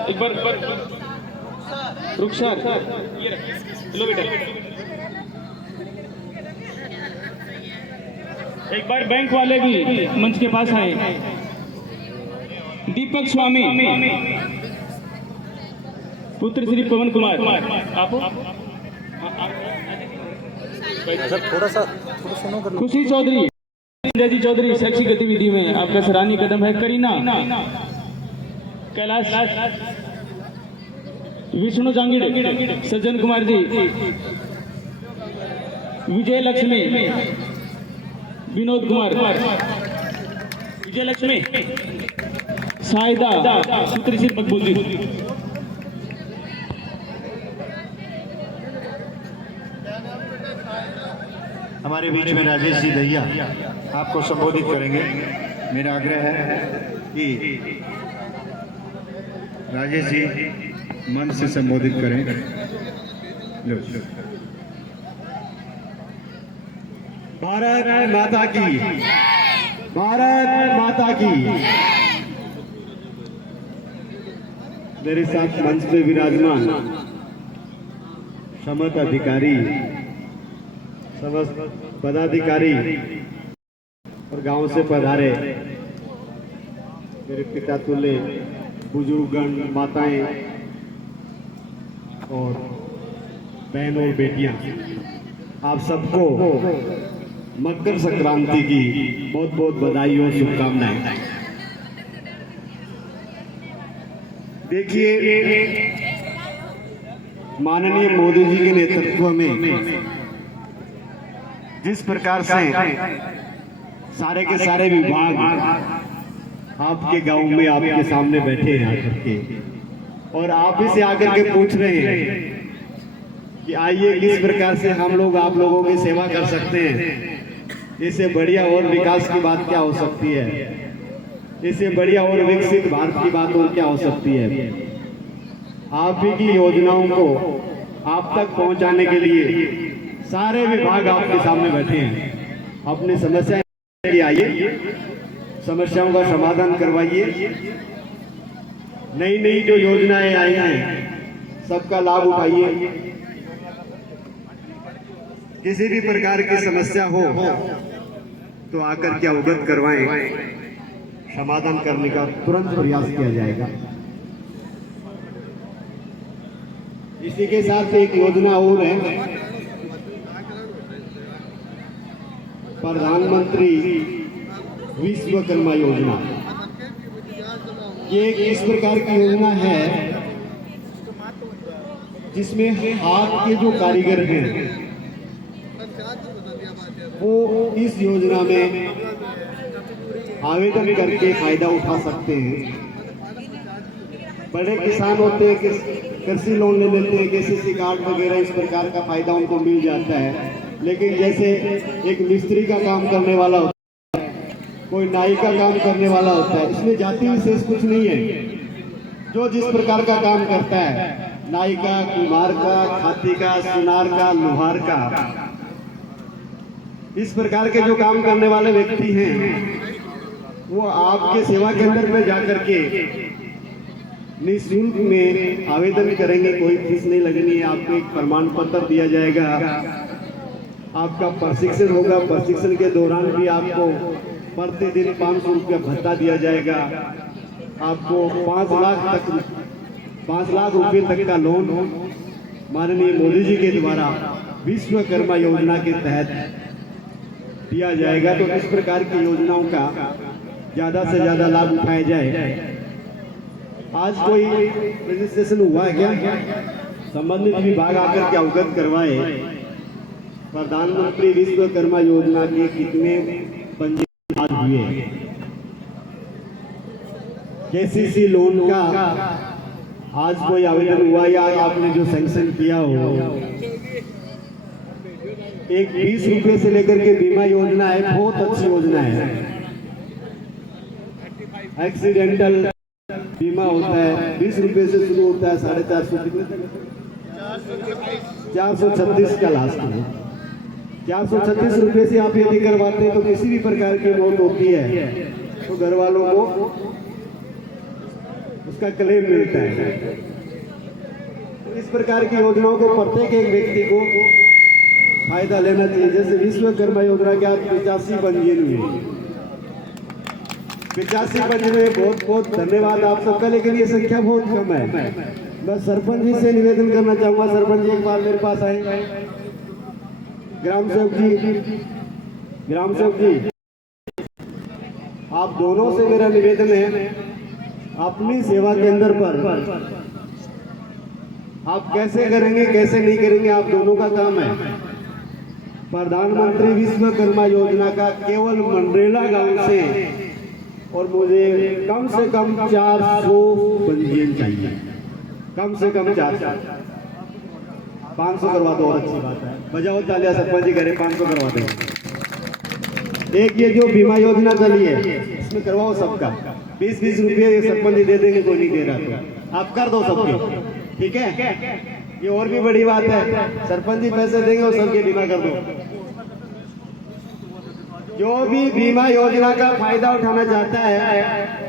एक बार रुखसार, लो बेटा, एक बार बैंक वाले भी मंच के पास आए। दीपक स्वामी पुत्र श्री पवन कुमार, आप सर थोड़ा सा सुनो कर लो। खुशी चौधरी, संजय जी चौधरी शैक्षिक गतिविधि में आपका सराहनीय कदम है। करीना, कैलाश, विष्णु जांगिड़, सज्जन कुमार जी, विजय लक्ष्मी, विनोद कुमार, विजय लक्ष्मी, साहिदा पुत्र श्री मकबूल जी, हमारे बीच में राजेश जी दहिया आपको संबोधित करेंगे। मेरा आग्रह है कि राजेश जी मन से संबोधित करें। लो। भारत माता की, भारत माता की। मेरे साथ मंच पे विराजमान समस्त अधिकारी, समस्त पदाधिकारी और गांव से पधारे मेरे पिता तुल्य बुजुर्गगण, माताएं और बहन और बेटियां, आप सबको मकर संक्रांति की बहुत बहुत बधाई और शुभकामनाएं। देखिए, माननीय मोदी जी के नेतृत्व में जिस प्रकार से सारे के सारे विभाग आपके गांव में आपके सामने बैठे हैं आकर के, और आप ही से आकर के पूछ रहे हैं कि आइए किस प्रकार से हम लोग आप लोगों की सेवा कर सकते हैं। इससे बढ़िया और विकास की बात क्या हो सकती है, इससे बढ़िया और विकसित भारत की बात और क्या हो सकती है। आप ही की योजनाओं को आप तक पहुंचाने के लिए सारे विभाग आपके सामने बैठे हैं। अपनी समस्याएं आइए, समस्याओं का समाधान करवाइए। नई नई जो योजनाएं आई हैं सबका लाभ उठाइए। किसी भी प्रकार की समस्या हो तो आकर के अवगत करवाएं, समाधान करने का तुरंत प्रयास किया जाएगा। इसी के साथ एक योजना और है, प्रधानमंत्री विश्वकर्मा योजना। ये एक इस प्रकार की योजना है जिसमें हाथ के जो कारीगर हैं वो इस योजना में आवेदन करके फायदा उठा सकते हैं। बड़े किसान होते हैं, कृषि लोन ले लेते हैं, केसीसी कार्ड वगैरह इस प्रकार का फायदा उनको मिल जाता है। लेकिन जैसे एक मिस्त्री का काम करने वाला होता है, कोई नाई का काम करने वाला होता है, इसमें जाति विशेष कुछ नहीं है। जो जिस प्रकार का काम करता है, नाई का, कुम्हार का, खाती का, सुनार का, लोहार का, इस प्रकार के जो काम करने वाले व्यक्ति हैं वो आपके सेवा केंद्र में जाकर के निःशुल्क में आवेदन करेंगे, कोई फीस नहीं लगनी है। आपको एक प्रमाण पत्र दिया जाएगा, आपका प्रशिक्षण होगा, प्रशिक्षण के दौरान भी आपको प्रतिदिन 500 रुपया भत्ता दिया जाएगा। आपको 5 लाख रुपए तक का लोन माननीय मोदी जी के द्वारा विश्वकर्मा योजना के तहत दिया जाएगा। तो इस प्रकार की योजनाओं का ज्यादा से ज्यादा लाभ उठाया जाए। आज कोई रजिस्ट्रेशन हुआ है क्या? संबंधित विभाग आकर के अवगत करवाए प्रधानमंत्री विश्वकर्मा योजना के कितने पंजीयन आज हुए। केसीसी लोन का आज कोई आवेदन हुआ या आपने जो सैंक्शन किया हो। एक 20 रुपए से लेकर के बीमा योजना है, बहुत अच्छी योजना है। एक्सीडेंटल बीमा होता है, 20 रुपए से शुरू होता है, 450 436 का लास्ट है। 436 रुपए से आप यदि करवाते हैं तो किसी भी प्रकार की मौत होती है तो घर वालों को उसका क्लेम मिलता है। इस प्रकार की योजनाओं को प्रत्येक एक व्यक्ति को फायदा लेना चाहिए। जैसे विश्वकर्मा योजना के आज 85 पंजीयन हुए, 85 पंजीयन में बहुत बहुत धन्यवाद आप सबका, लेकिन ये संख्या बहुत कम है। बस सरपंच जी से निवेदन करना चाहूंगा, सरपंच जी एक बार मेरे पास आए। ग्राम सेवक जी आप दोनों से मेरा निवेदन है, अपनी सेवा केंद्र पर आप कैसे करेंगे कैसे नहीं करेंगे आप दोनों का काम है। प्रधानमंत्री विश्वकर्मा योजना का केवल मंडरेला गांव से और मुझे कम से कम 400 पंजीयन चाहिए, कम से कम 400। 500 करवा दो और अच्छी बात है, बजाओ तालियां, सरपंच जी करें 500 करवा दें। एक ये जो बीमा योजना चली है इसमें करवाओ सबका, 20-20 रुपये सरपंच जी दे देंगे, कोई नहीं दे रहा तो आप कर दो सबके, ठीक है। ये और भी बड़ी बात है, सरपंच जी पैसे देंगे और सबके बीमा कर दो। जो भी बीमा योजना का फायदा उठाना चाहता है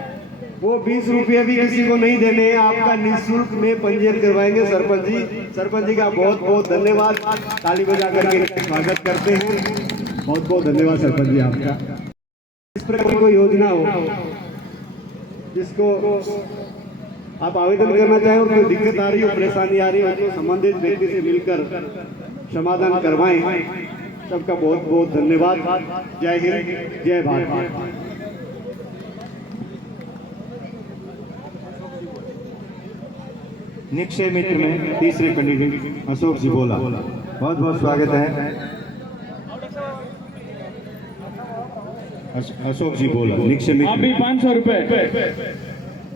वो 20 रुपये भी किसी को नहीं देने, आपका निःशुल्क में पंजीयन करवाएंगे सरपंच जी। सरपंच जी का बहुत बहुत धन्यवाद, ताली बजा करके स्वागत करते हैं। बहुत बहुत धन्यवाद सरपंच जी आपका। इस प्रकार की कोई योजना हो जिसको आप आवेदन करना चाहें और कोई दिक्कत आ रही हो, परेशानी आ रही हो, तो संबंधित व्यक्ति से मिलकर समाधान करवाएं। सबका बहुत बहुत धन्यवाद। जय हिंद, जय भारत। निक्षय मित्र में तीसरे कैंडिडेट अशोक जी बोला, बहुत बहुत स्वागत है। अशोक जी बोला, निक्षय मित्र अभी 500 रुपए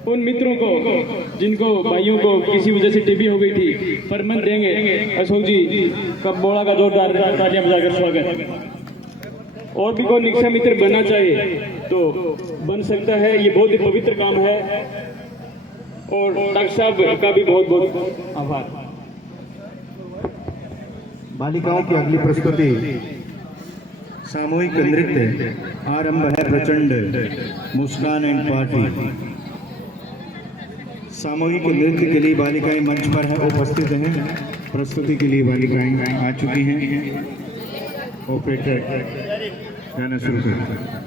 उन मित्रों को जिनको भाइयों को किसी वजह से टीबी हो गई थी पर मन देंगे। अशोक जी का बोला का जोरदार तालियां बजाकर स्वागत। और भी कोई निक्षय मित्र बनना चाहिए तो बन सकता है, ये बहुत ही पवित्र काम है। और डॉक्टर साहब का भी बहुत बहुत आभार। बालिकाओं की अगली प्रस्तुति सामूहिक नृत्य आरंभ है प्रचंड मुस्कान एंड पार्टी। सामूहिक नृत्य के लिए बालिकाएं मंच पर है उपस्थित हैं। प्रस्तुति के लिए बालिकाएं आ चुकी हैं। ऑपरेटर गाना शुरू करते हैं।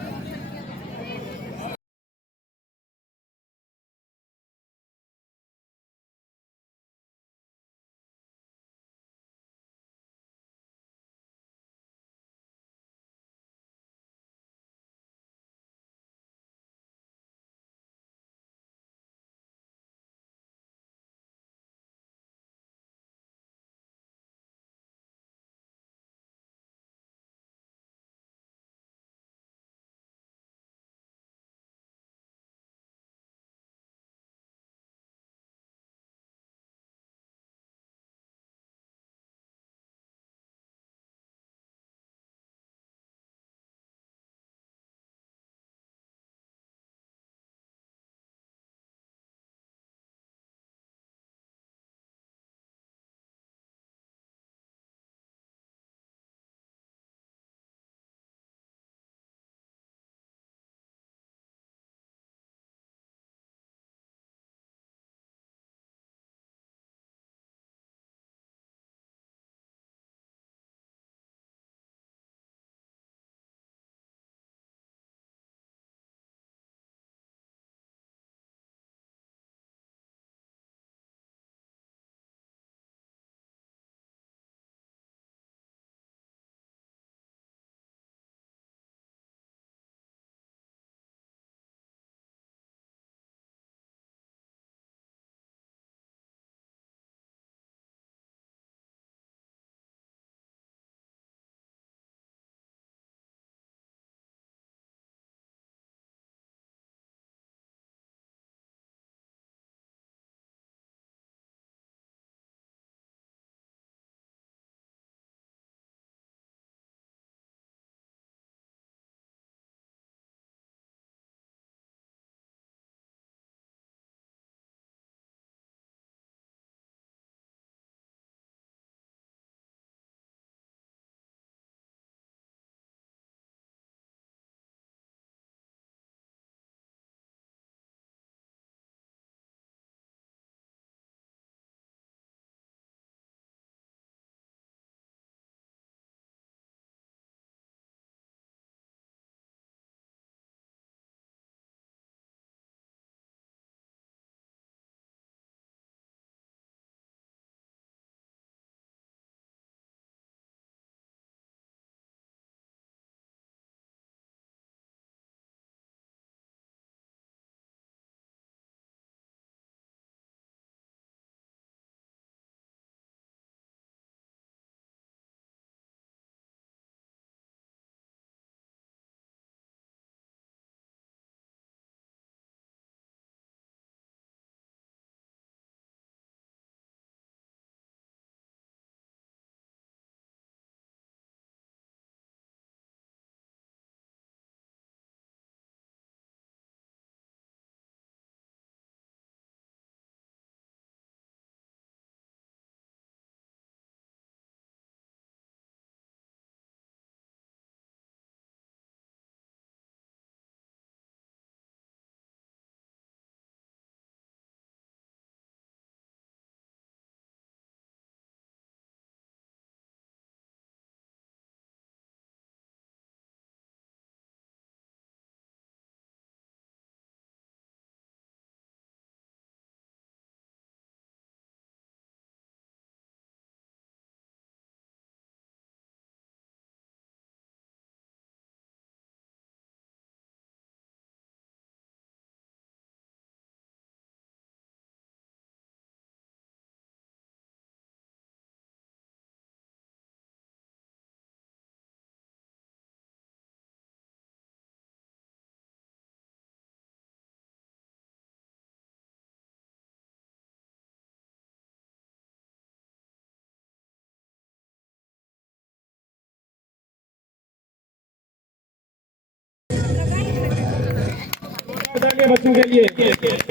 के बच्चों के लिए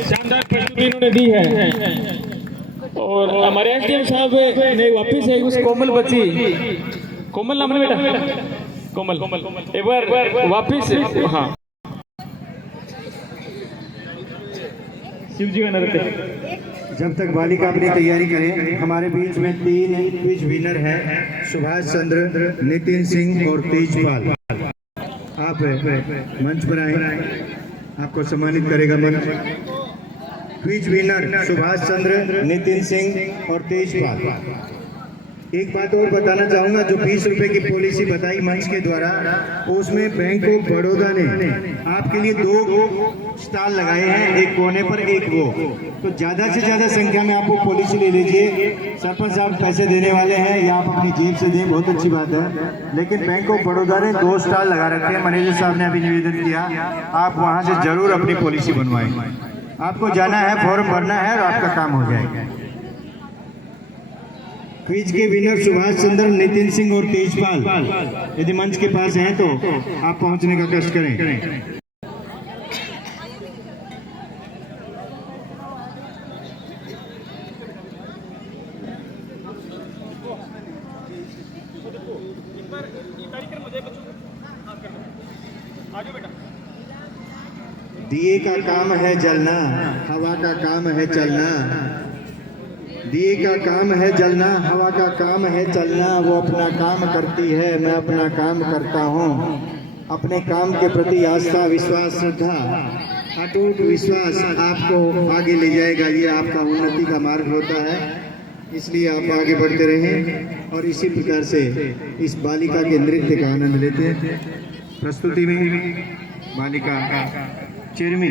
शानदार प्रस्तुति इन्होंने दी है। और हमारे एसडीएम साहब ने वापिस है उस कोमल बच्ची, कोमल नाम है बेटा, कोमल एक बार वापिस, हाँ शिव जी का नृत्य। जब तक बालिका अपनी तैयारी करे, हमारे बीच में 3 क्विज विनर हैं, सुभाष चंद्र, नितिन सिंह और तेजपाल। आप मंच पर आए, आपको सम्मानित करेगा मंच। क्विज विनर सुभाष चंद्र, नितिन सिंह और तेजपाल। एक बात और बताना चाहूंगा, जो 20 रुपए की पॉलिसी बताई मंच के द्वारा, उसमें बैंक ऑफ बड़ौदा ने आपके लिए 2 स्टॉल लगाए हैं, एक कोने पर एक वो। तो ज्यादा से ज्यादा संख्या में आप वो पॉलिसी ले लीजिए। सरपंच साहब पैसे देने वाले हैं या आप अपनी जेब से दें, बहुत अच्छी बात है, लेकिन बैंक ऑफ बड़ौदा ने 2 स्टॉल लगा रखे हैं। मैनेजर साहब ने अभी निवेदन किया, आप वहां से जरूर अपनी पॉलिसी बनवाएं। आपको जाना है, फॉर्म भरना है और आपका काम हो जाएगा। क्विज के विनर सुभाष चंद्र, नितिन सिंह और तेजपाल यदि मंच के पास हैं तो आप पहुंचने का कष्ट करें। दिए का काम है जलना, हवा का काम है चलना। दिए का काम है जलना, हवा का काम है चलना। वो अपना काम करती है, मैं अपना काम करता हूँ। अपने काम के प्रति आस्था, विश्वास, श्रद्धा, अटूट विश्वास आपको आगे ले जाएगा। ये आपका उन्नति का मार्ग होता है, इसलिए आप आगे बढ़ते रहें और इसी प्रकार से इस बालिका के नृत्य का आनंद लेते हैं। प्रस्तुति में बालिका चिरमी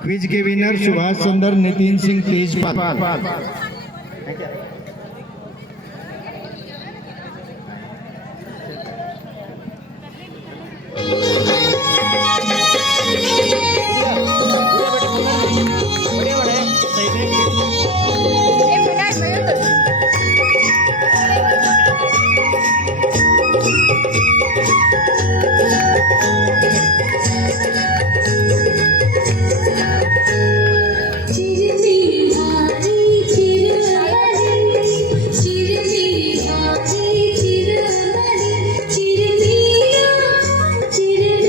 क्विज के विनर सुभाष चंद्र, नितिन सिंह, तेजपाल। चिर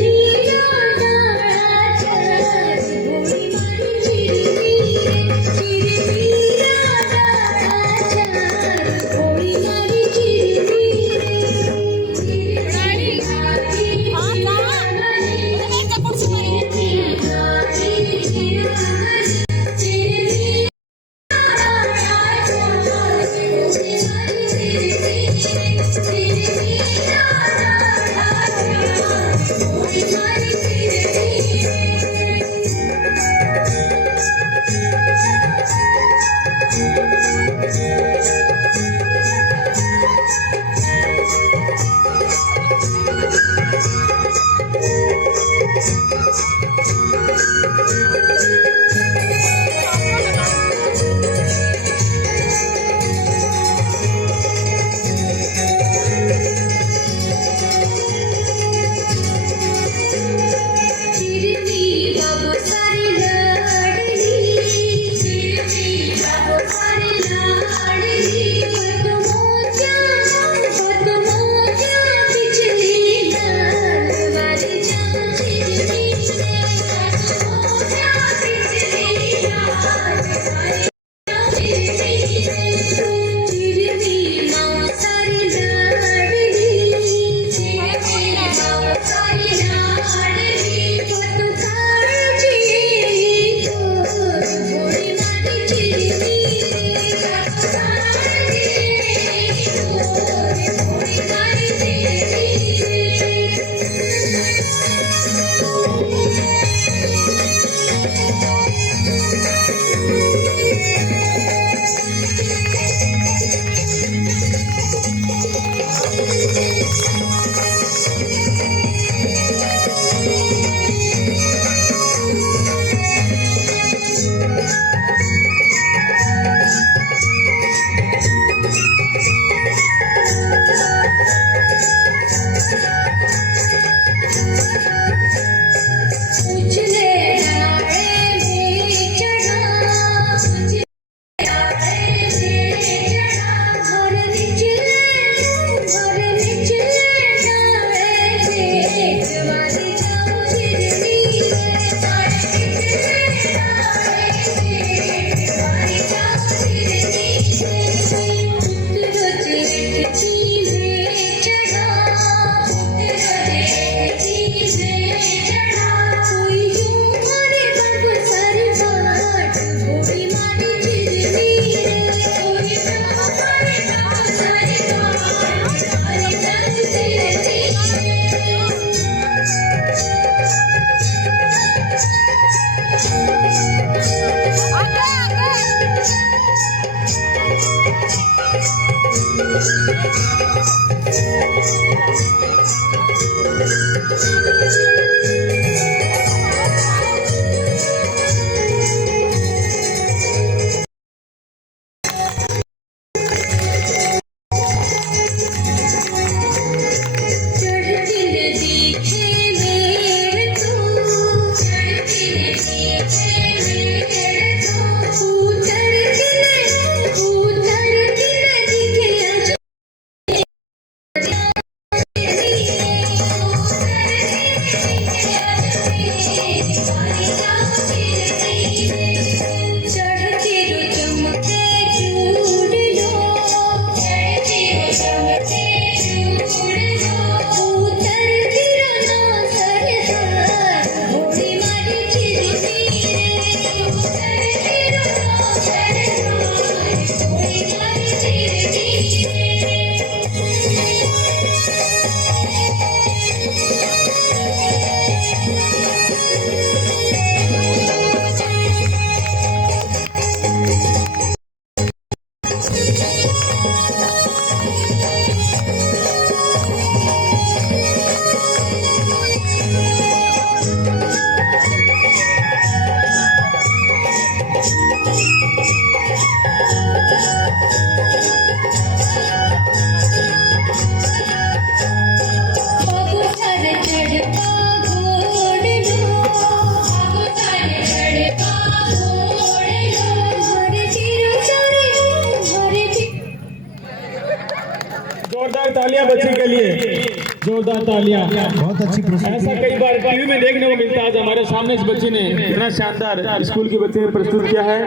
जोरदार तालियां। बहुत अच्छी प्रस्तुति। ऐसा कई बार टीवी में देखने को मिलता है। आज हमारे सामने इस बच्चे ने इतना शानदार स्कूल के बच्चे ने प्रस्तुत किया है।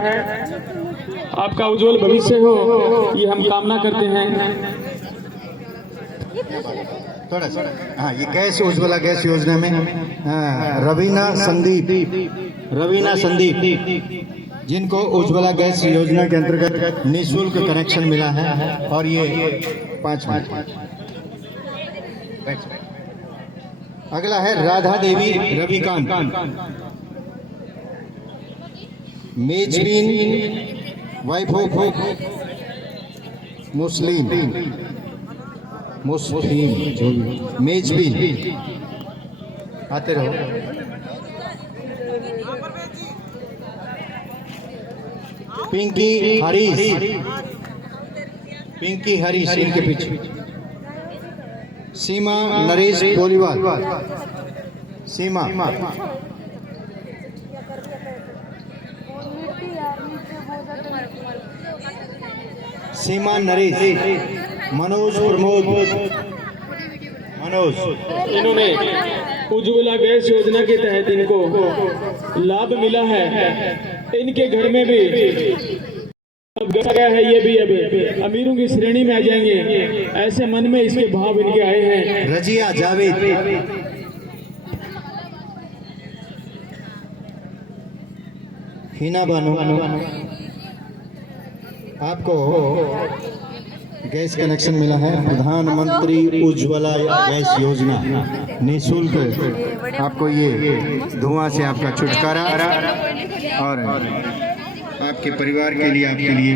आपका उज्जवल भविष्य हो, ये हम कामना करते हैं। थोड़ा सा हाँ, ये गैस उज्ज्वला गैस योजना में रवीना संदीप जिनको उज्ज्वला गैस योजना के अंतर्गत निःशुल्क कनेक्शन मिला है, और ये 5 मिनट। अगला है Radha Devi Ravikant, मेजबीन wife of Muslim जो भी मेजबीन, आते रहो। पिंकी हरीश इनके पीछे। सीमा नरेश गोलीवाल, सीमा नरेश, मनोज इन्होंने उज्ज्वला गैस योजना के तहत इनको लाभ मिला है। इनके घर में भी अब गया है, ये भी अब अमीरों की श्रेणी में आ जाएंगे, ऐसे मन में इसके भाव इनके आए हैं। रजिया जावेद, हिना बानो, आपको गैस कनेक्शन मिला है। प्रधानमंत्री उज्ज्वला गैस योजना निःशुल्क, आपको ये धुआं से आपका छुटकारा और आपके परिवार के लिए, आपके लिए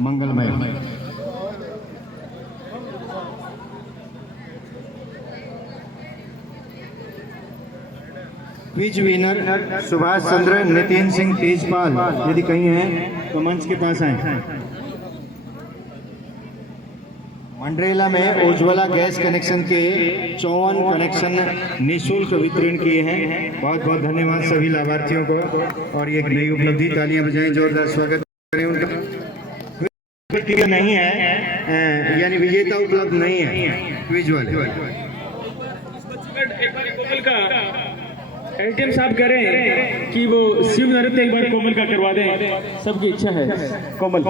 मंगलमय। क्विज विनर सुभाष चंद्र नितिन सिंह तेजपाल, यदि कहीं हैं तो मंच के पास आए। मंडरेला में उज्ज्वला गैस कनेक्शन के 54 कनेक्शन निःशुल्क वितरण किए हैं। बहुत बहुत धन्यवाद सभी लाभार्थियों को, और ये एक नई उपलब्धि, तालियां बजाएं, जोरदार स्वागत करें उनका। नहीं है यानी विजेता उपलब्ध नहीं है क्विज वाले। कोमल का एसडीएम साहब करें कि वो शिव नृत्य एक बार कोमल का करवा दें, सबकी इच्छा है। कोमल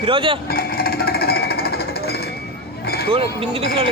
फिरोज थोड़ा बिंदी पे खिला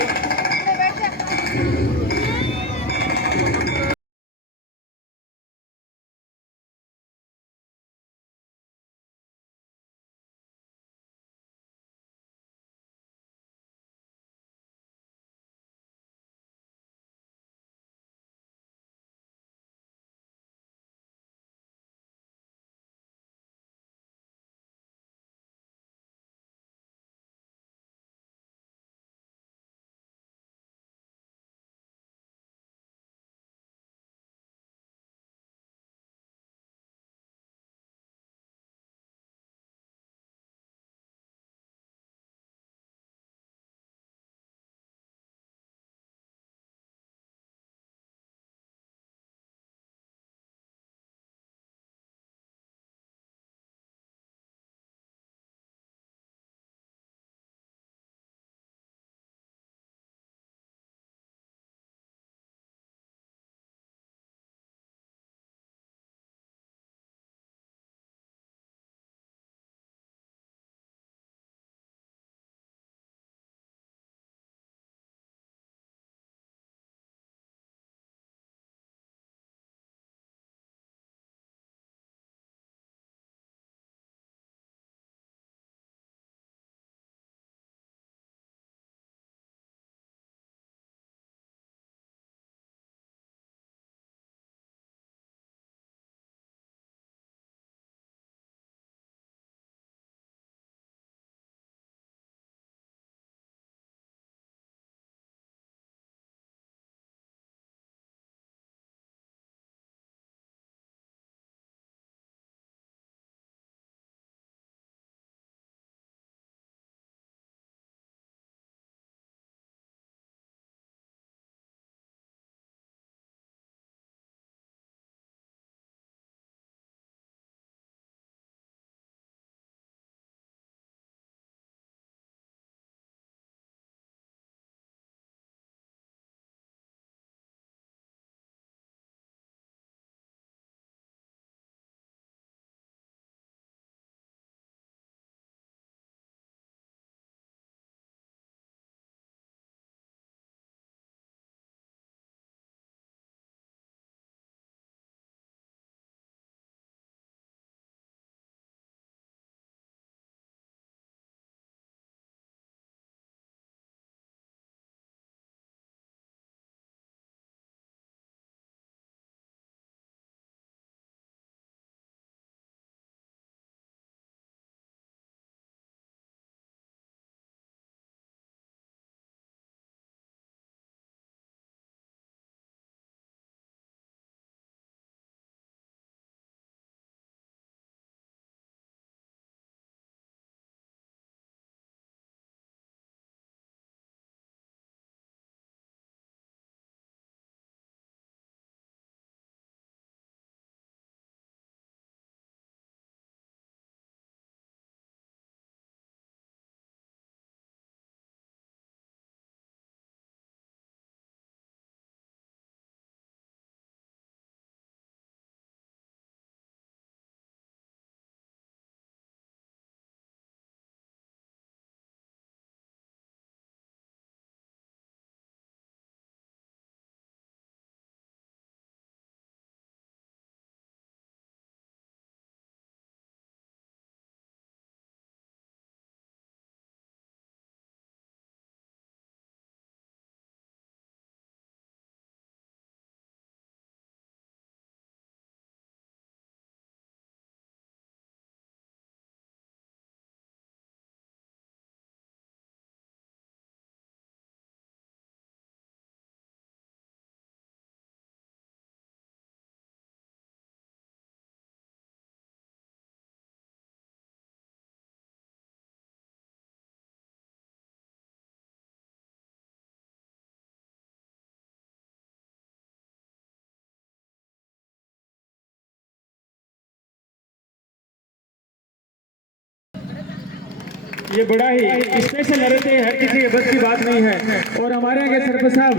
ये बड़ा ही स्पेशल नृत्य है, हर किसी के बस की बात नहीं है। और हमारे यहाँ के सरपंच साहब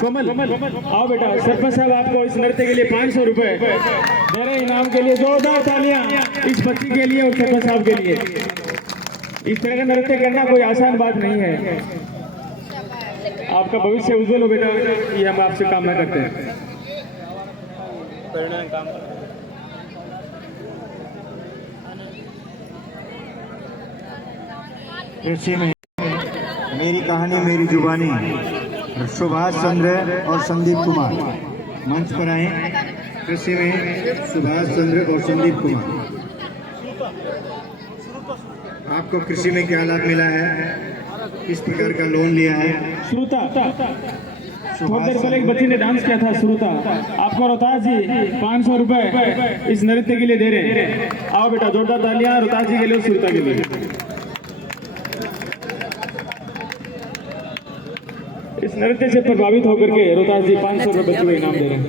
कमल, आओ बेटा। सरपंच साहब आपको इस नृत्य के लिए 500 रुपए दे रहे इनाम के लिए। जोरदार तालियां इस बच्ची के लिए और सरपंच साहब के लिए। इस तरह का नृत्य करना कोई आसान बात नहीं है। आपका भविष्य उज्जवल हो बेटा, ये हम आपसे कामना करते हैं। कृषि में मेरी कहानी मेरी जुबानी, सुभाष चंद्र और संदीप कुमार मंच पर आए। कृषि में सुभाष चंद्र और संदीप कुमार। आपको कृषि में क्या लाभ मिला है, किस प्रकार का लोन लिया है? श्रुता, थोड़ी देर पहले एक बच्ची ने डांस किया था, श्रुता। आपको रोहतास जी 500 रुपए इस नृत्य के लिए दे रहे हैं। आओ बेटा, जोरदार तालियां रोहतास जी के लिए और श्रुता के लिए। इस नृत्य से प्रभावित होकर के रोहतास जी 500 रुपए बच्चों को इनाम दे रहे हैं।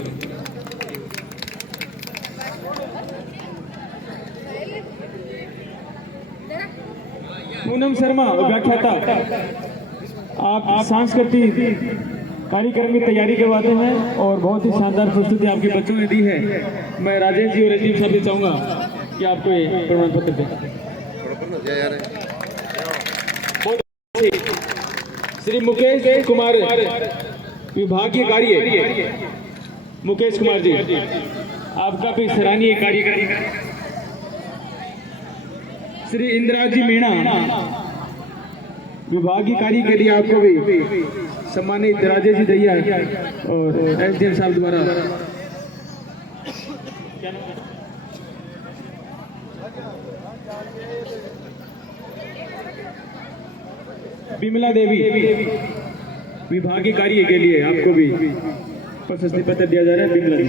पूनम शर्मा व्याख्याता, आप सांस्कृतिक कार्यक्रम की तैयारी करवाते हैं और बहुत ही शानदार प्रस्तुति आपके बच्चों ने दी है। मैं राजेश जी और रजीव साहब से चाहूंगा कि आपको ये प्रमाण पत्र दें। श्री मुकेश कुमार, विभागीय कार्य, मुकेश कुमार जी, आपका भी सराहनीय कार्य। श्री इंदिरा जी मीणा, विभागीय कार्य के लिए आपको भी सम्मानित राजेश जी दैया और एसडीएम साहब द्वारा बिमला देवी, विभागीय कार्य के लिए आपको भी प्रशस्ति पत्र दिया जा रहा है। बिमला जी,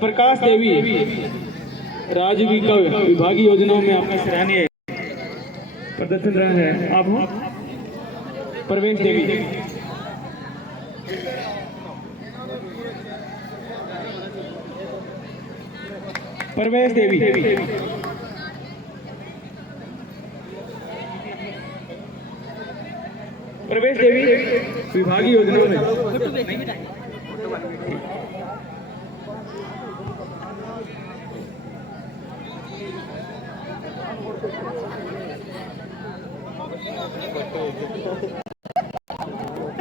प्रकाश देवी, राजविका विभागीय योजनाओं में आपका सराहनीय प्रदर्शन रहा है। आप हो प्रवेश देवी, प्रवेश देवी, प्रवेश देवी विभागीय योजनाओं में।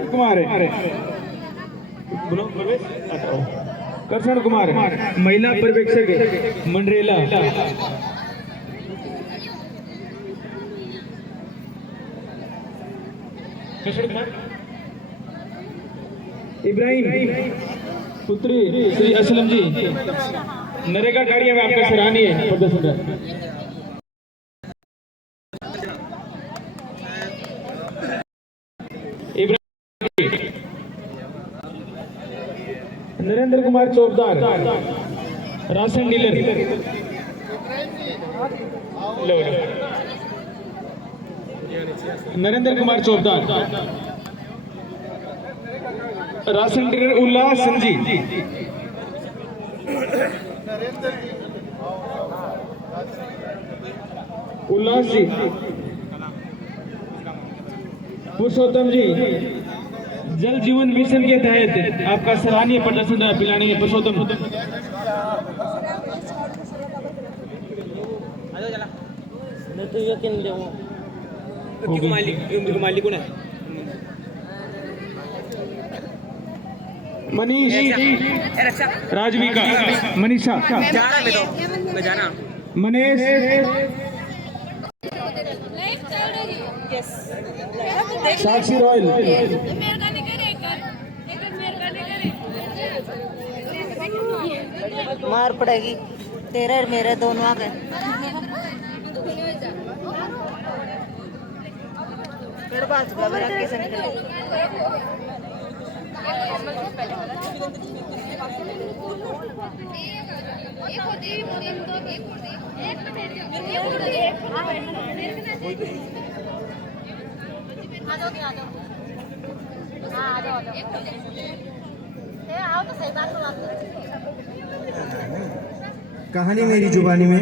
कुमार है, कर्षण कुमार, महिला पर्यवेक्षक मंडरेला। इब्राहिम पुत्री श्री असलम जी, नरेगा कार्य में आपका सराहनीय प्रदर्शन है। Narendra Kumar Chaubdar, ration dealer. Narendra Kumar Chaubdar, ration dealer. Ullas Sanji, Ullas ji. Purushottam ji, Jal Jeevan mission के तहत आपका सराहनीय प्रदर्शन रहा पिलाने में। पुरुषोत्तम मनीष, राजविका, मनीषा, मनीष, साक्षी रॉयल, मार पड़ेगी तेरे और मेरे दोनों आ गए। फिर बात मेरा किसी ने कहानी मेरी जुबानी में।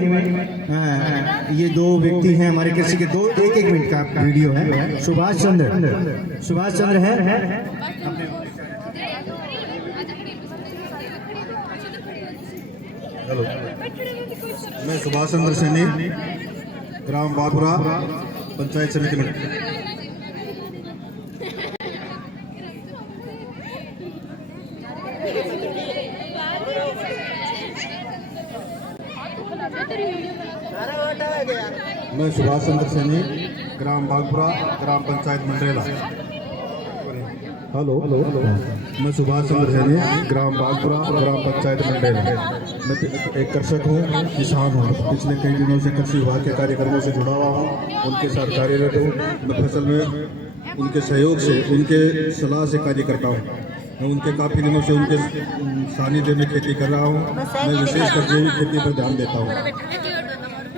हाँ, ये दो व्यक्ति हैं हमारे कृषि के, दो एक एक मिनट का वीडियो है। सुभाष चंद्र है। हेलो, मैं सुभाष चंद्र सैनी, ग्राम बागपुरा, पंचायत समिति में। मैं सुभाष चंद्र सैनी, ग्राम बागपुरा, ग्राम पंचायत मंडरेला। हेलो, मैं सुभाष चंद्र सैनी, ग्राम बागपुरा, ग्राम पंचायत मंडरेला। मैं एक कृषक हूँ, किसान हूँ। पिछले कई दिनों से कृषि विभाग के कार्यक्रमों से जुड़ा हुआ हूँ, उनके साथ कार्यरत हूँ। मैं फसल में उनके सहयोग से, उनके सलाह से कार्य करता हूँ। मैं उनके काफ़ी दिनों से उनके सानिध्य में खेती कर रहा हूँ। मैं विशेषकर जैविक खेती पर ध्यान देता हूँ।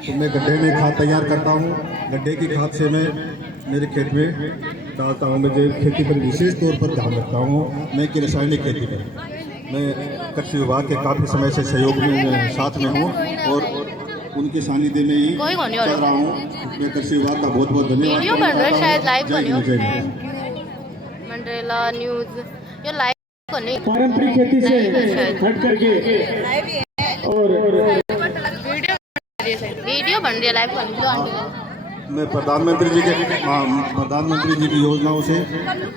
तो मैं गड्ढे में खाद तैयार करता हूँ। गड्ढे की खाद से मैं मेरे खेत में डालता हूँ। मैं जैविक खेती पर विशेष तौर पर ध्यान रखता हूँ, मैं कि रासायनिक खेती पर। मैं कृषि विभाग के काफ़ी समय से सहयोग में साथ में हूँ और उनके सानिध्य में ही चल रहा हूँ। मैं कृषि विभाग का बहुत बहुत धन्यवाद। मंडरेला न्यूज़ ये लाइव पारंपरिक खेती से हट करके और वीडियो बन रही है, लाइव बन रही है। मैं प्रधानमंत्री जी की योजनाओं से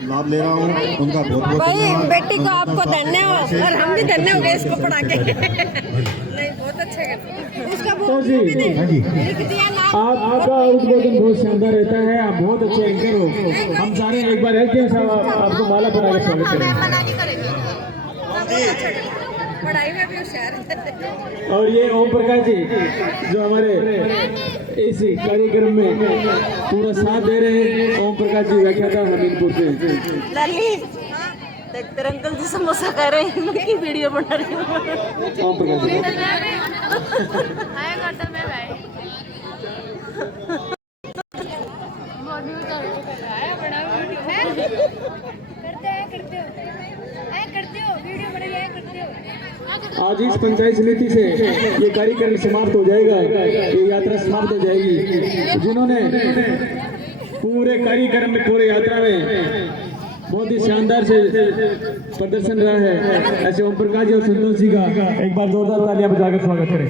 लाभ ले रहा हूँ। उनका बहुत बहुत धन्यवाद। बेटी को आपको धन्यवाद और हम भी धन्य हो गए इसको पढ़ा के। नहीं, बहुत अच्छा है उसका तो जी आपका उद्बोधन बहुत शानदार रहता है। आप बहुत अच्छे एंकर हो। हम सारे एक बार हेल्थ केयर साहब आपको माला बना के स्वागत करेंगे। पढ़ाई में भी होशियार है। और ये ओम प्रकाश जी जो हमारे इस कार्यक्रम में पूरा साथ दे रहे हैं। ओम प्रकाश जी व्याख्याता हमीरपुर से। तेरे अंकल जी समोसा खा रहे हैं, उनकी वीडियो बना रही हूँ। ओम प्रकाश जी हाय करता मैं भाई आज इस पंचायत समिति से ये कार्यक्रम समाप्त हो जाएगा, ये यात्रा समाप्त हो जाएगी। जिन्होंने पूरे कार्यक्रम में, पूरे यात्रा में बहुत ही शानदार से प्रदर्शन रहा है, ऐसे ओम प्रकाश जी और संतोष जी का एक बार जोरदार तालियां बजाकर स्वागत करें।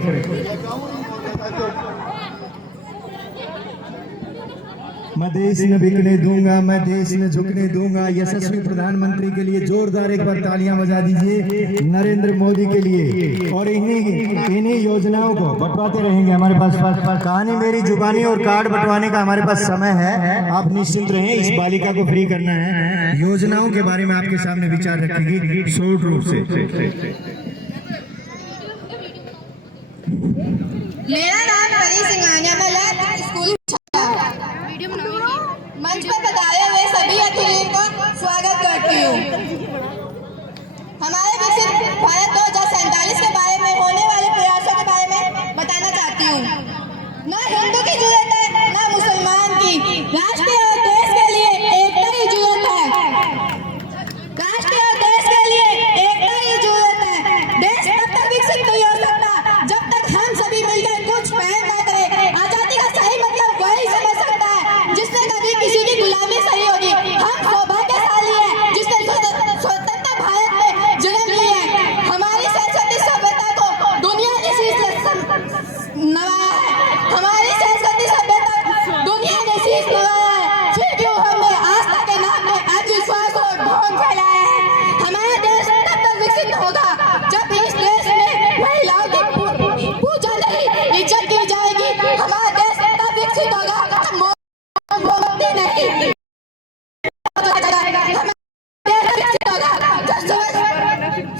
मैं देश न बिकने दूंगा, मैं देश न झुकने दूंगा। यशस्वी प्रधानमंत्री के लिए जोरदार एक बार तालियां बजा दीजिए, नरेंद्र मोदी के लिए। और इन्हीं योजनाओं को बंटवाते रहेंगे। हमारे पास कहानी मेरी जुबानी और कार्ड बंटवाने का हमारे पास समय है। आप निश्चिंत रहें, इस बालिका को फ्री करना है। योजनाओं के बारे में आपके सामने विचार रखेगी शॉर्ट रूप से। मेरा नाम परी सिंघानिया, मैं स्कूल मंच पर बताए हुए सभी अतिथियों का स्वागत करती हूँ। हमारे विकसित भारत 2047 के बारे में होने वाले प्रयासों के बारे में बताना चाहती हूँ। न हिंदू की जरूरत है, न मुसलमान की। राष्ट्र और देश के लिए एकता ही जरूरत है। राष्ट्र और देश के लिए एकता ही जरूरत है। देश तब तक विकसित नहीं हो सकता जब तक हम सभी मिलकर कुछ पहल न करें। आजादी का सही मतलब वही समझ सकता है जिसने कभी किसी की गुलामी सही होगी। हम सौभाग्यशाली हैं जिसने स्वतंत्र भारत में जन्म लिया है। हमारी संस्कृति सभ्यता को दुनिया ने शीश नवाया है। हमारी संस्कृति सभ्यता दुनिया ने शीश नवाया है। फिर क्यों हमने आस्था के नाम में अंधविश्वास और ढोंग फैलाया है। हमारा देश तब तक विकसित होगा जब इस देश में महिलाओं की पूजा नहीं, इज्जत की जाएगी। हमारा देश तब विकसित होगा नहीं।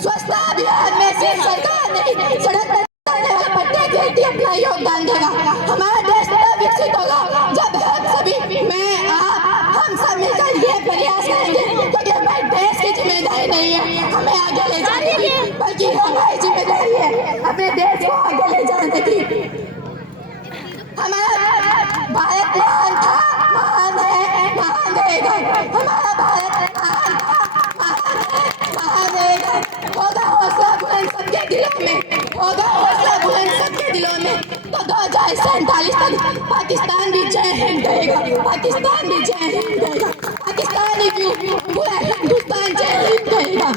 स्वच्छता अभियान में सिर्फ सरकार नहीं, सड़क पर चलने वाले प्रत्येक व्यक्ति अपना योगदान देगा। हमारा देश तब विकसित होगा जब हम सभी, मैं, आप, हम सब मिलकर ये प्रयास करेंगे, क्योंकि हमारे देश की जिम्मेदारी नहीं है हमें आगे ले जाने की, बल्कि हमारी जिम्मेदारी है अपने देश को आगे ले जाने की। हमारा भारत महान था, महान है, महान रहेगा। हमारा भारत महान था, महान है, महान रहेगा। होगा हौसला बुलंद सबके दिलों में, होगा हौसला बुलंद सबके दिलों में। तो 2047 तक पाकिस्तान भी जय हिंद कहेगा, पाकिस्तान भी जय हिंद कहेगा, पाकिस्तान ही क्यों पूरा हिंदुस्तान जय हिंद कहेगा।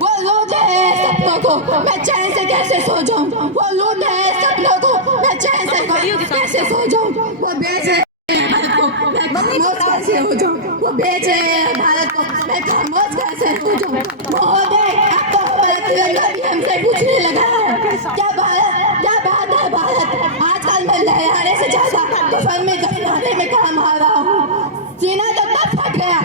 वो लूट है सपनों को मैं चैन से कैसे सो जाऊं, वो लूट है सपनों को मैं चैन से कैसे सो जाऊं। वो बेच रहे हैं भारत को मैं खामोश कैसे हो जाऊं, वो बेच रहे हैं भारत को मैं खामोश कैसे हो जाऊं। महोदय अब तो हमारा तिरंगा भी हमसे पूछने लगा है, क्या भारत, क्या बात है भारत। आजकल मैं लहराने से ज्यादा दुश्मन में गहराने में काम आ रहा हूँ। सीना तो तब फट गया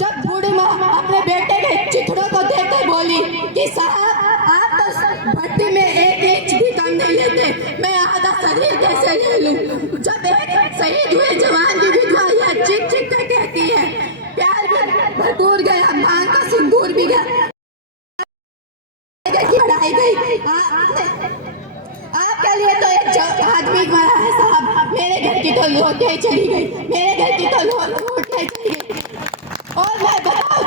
जब बूढ़ी माँ अपने बेटे के चिथड़ों को देखकर बोली कि साहब आप तो भट्टी में एक इंच भी कम नहीं लेते, मैं आधा शरीर कैसे ले लूं। जब एक शहीद हुए जवान की विधवा यह चीख चीख कर कहती है, प्यार भी भटूर गया, मांग का सिंदूर भी गया, बढ़ाई गई। आपके लिए तो एक आदमी मरा है साहब, मेरे घर की तो लौट के चली गई, मेरे घर की तो लौट के चली गई। और मैं बताऊं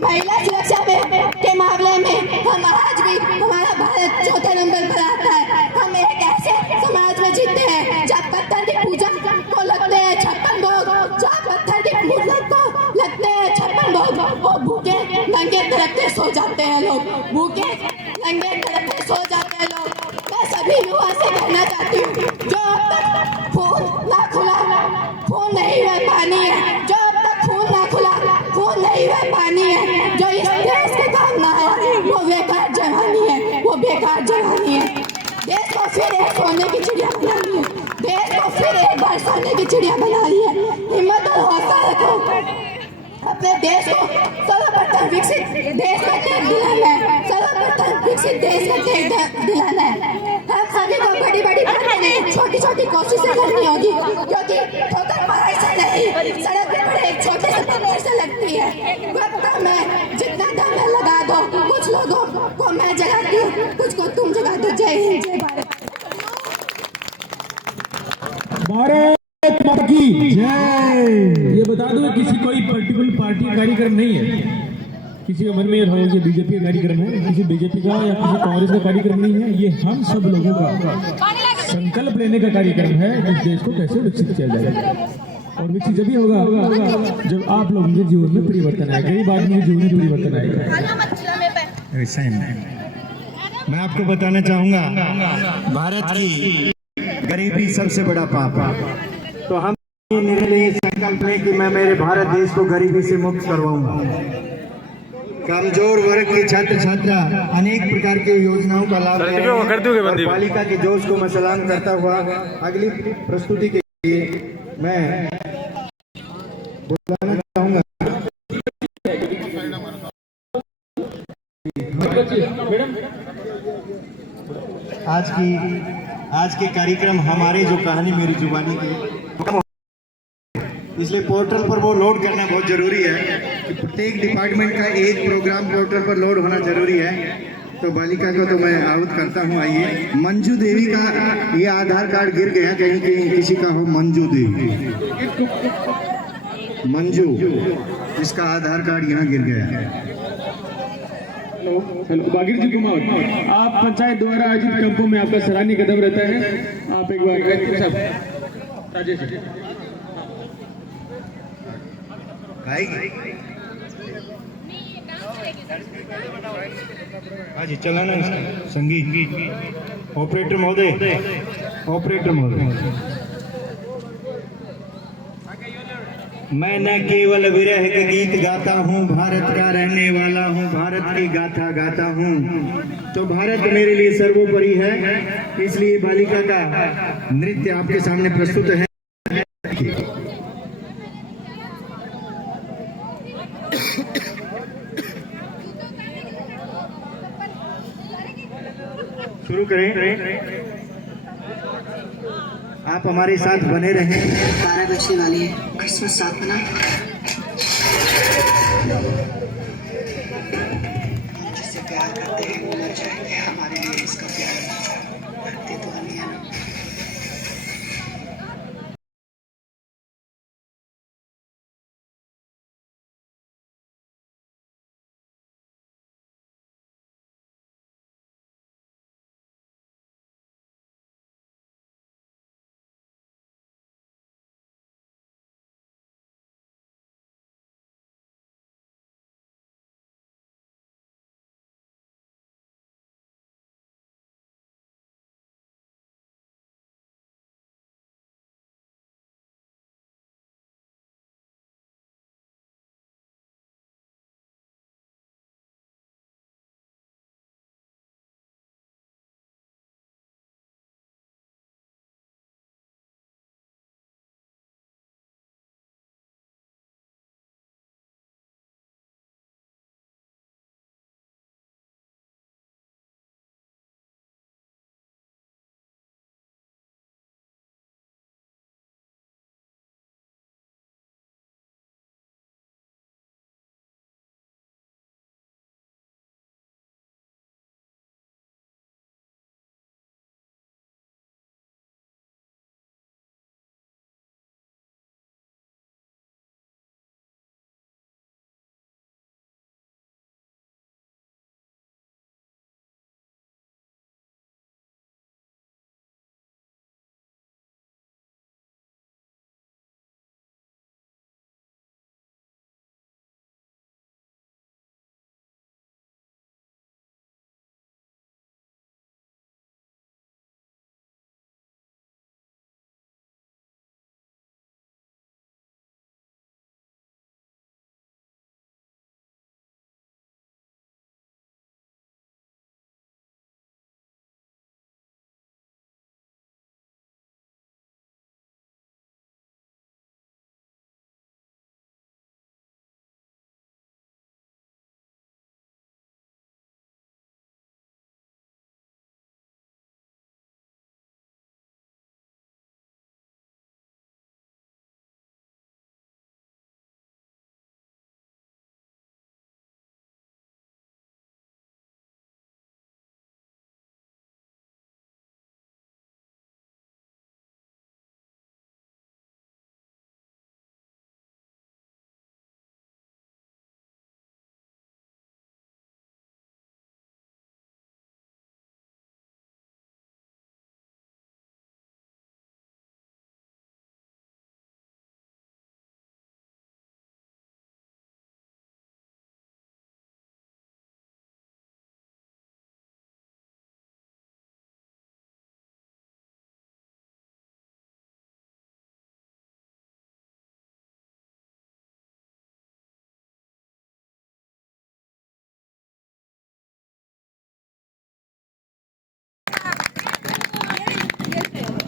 महिला सुरक्षा में के मामले में हम आज भी हमारा भारत चौथे नंबर पर आता है। हम एक ऐसे समाज में जीते हैं जहाँ पत्थर की पूजा को लगते हैं 56 भोग, जहाँ पत्थर की पूजा को लगते हैं 56 भोग। वो भूखे नंगे तड़पते सो जाते हैं लोग, भूखे नंगे तड़पते सो जाते हैं लोग। मैं सभी युवा से कहना चाहती हूँ जो अब तक खून ना खुला, खून नहीं हुआ पानी है, जो अब तक खून ना खुला, खून नहीं हुआ पानी है, जो इस देश के काम ना है वो बेकार जवानी है, वो बेकार जवानी है। देश को फिर एक सोने की चिड़िया बना ली है, देश को फिर एक बार सोने की चिड़िया बना ली है। हिम्मत और हौसला रखो, अपने देश को सर्वप्रथम विकसित देश का टेक दिलाना है, सर्वप्रथम विकसित देश का टेक दिलाना है। हम सभी को बड़ी बड़ी बातें नहीं, छोटी छोटी कोशिशें करनी होगी, क्योंकि ठोकर पहाड़ से नहीं सड़क पर एक छोटे से पत्थर से लगती है। वक्त कम है, जितना दम है लगा दो, कुछ लोगों को मैं जगाती हूँ, कुछ को तुम जगा दो। जय हिंद, जय भारत। भारत माता की जय। ये बता दो किसी कोई पर्टिकुलर पार्टी का कार्यक्रम नहीं है, किसी के मन में ये ये बीजेपी का कार्यक्रम है, किसी बीजेपी का या किसी कांग्रेस का कार्यक्रम नहीं है। ये हम सब लोगों का संकल्प लेने का कार्यक्रम है इस देश को कैसे विकसित किया जाएगा। और विकसित जब ही होगा जब आप लोगों के जीवन में परिवर्तन आएगा, गरीब आदमी के जीवन में परिवर्तन आएगा। ऐसा ही मैं आपको बताना चाहूँगा, भारत की गरीबी सबसे बड़ा पाप है। तो हम निर्णय लिए संकल्प लें कि मैं मेरे भारत देश को गरीबी से मुक्त करवाऊंगा। कमजोर वर्ग के छात्र छात्रा अनेक प्रकार की योजनाओं का लाभ ले रहे हैं और बालिका के जोश को मैं सलाम करता हुआ अगली प्रस्तुति के लिए मैं बुलाना चाहूँगा। आज के कार्यक्रम हमारे जो कहानी मेरी जुबानी की, इसलिए पोर्टल पर वो लोड करना बहुत जरूरी है कि प्रत्येक डिपार्टमेंट का एक प्रोग्राम पोर्टल पर लोड होना जरूरी है। तो बालिका को तो मैं आहूत करता हूँ। आइए, मंजू देवी का ये आधार कार्ड गिर गया, कहीं कहीं किसी का हो मंजू देवी, मंजू, इसका आधार कार्ड यहाँ गिर गया है। हेलो बागिर जी कुमार, आप पंचायत द्वारा आयोजित कैंपों में आपका सराहनीय कदम रहता है। आप एक बार राजेश हाँ जी, चलाना इसका संगीत। ऑपरेटर महोदय, ऑपरेटर महोदय, मैं न केवल विरह के गीत गाता हूँ, भारत का रहने वाला हूँ, भारत की गाथा गाता हूँ। तो भारत मेरे लिए सर्वोपरि है, इसलिए बालिका का नृत्य आपके सामने प्रस्तुत है। शुरू करें, आप हमारे साथ बने रहें। 12 बजने वाली है, क्रिसमस साथ मना। जिससे प्यार करते हैं वो मर जाएंगे, हमारे लिए इसका प्यार करते तो हम ही है ना।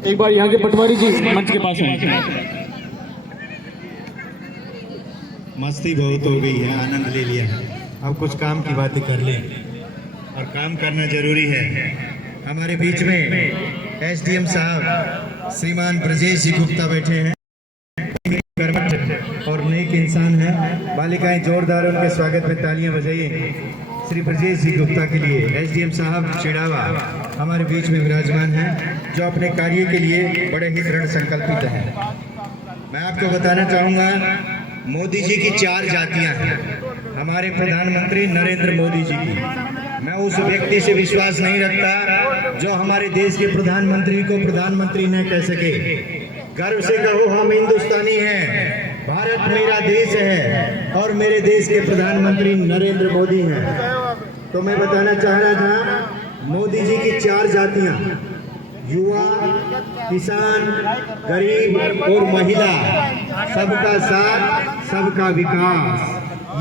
एक बार यहाँ के पटवारी जी मंच के पास आए। मस्ती बहुत हो गई है, आनंद ले लिया, अब कुछ काम की बातें कर लें, और काम करना जरूरी है। हमारे बीच में एसडीएम साहब श्रीमान ब्रजेश जी गुप्ता बैठे हैं, और नेक इंसान हैं। बालिकाएं जोरदार उनके स्वागत में तालियां बजाइए श्री ब्रजेश जी गुप्ता के लिए। एसडीएम साहब चिड़ावा हमारे बीच में विराजमान हैं, जो अपने कार्य के लिए बड़े ही दृढ़ संकल्पित हैं। मैं आपको बताना चाहूँगा, मोदी जी की 4 जातियां हैं, हमारे प्रधानमंत्री नरेंद्र मोदी जी की। मैं उस व्यक्ति से विश्वास नहीं रखता जो हमारे देश के प्रधानमंत्री को प्रधानमंत्री न कह सके। गर्व से कहो, हम हिंदुस्तानी हैं, भारत मेरा देश है और मेरे देश के प्रधानमंत्री नरेंद्र मोदी हैं। तो मैं बताना चाह रहा था, मोदी जी की 4 जातियां, युवा, किसान, गरीब और महिला, सबका साथ सबका विकास,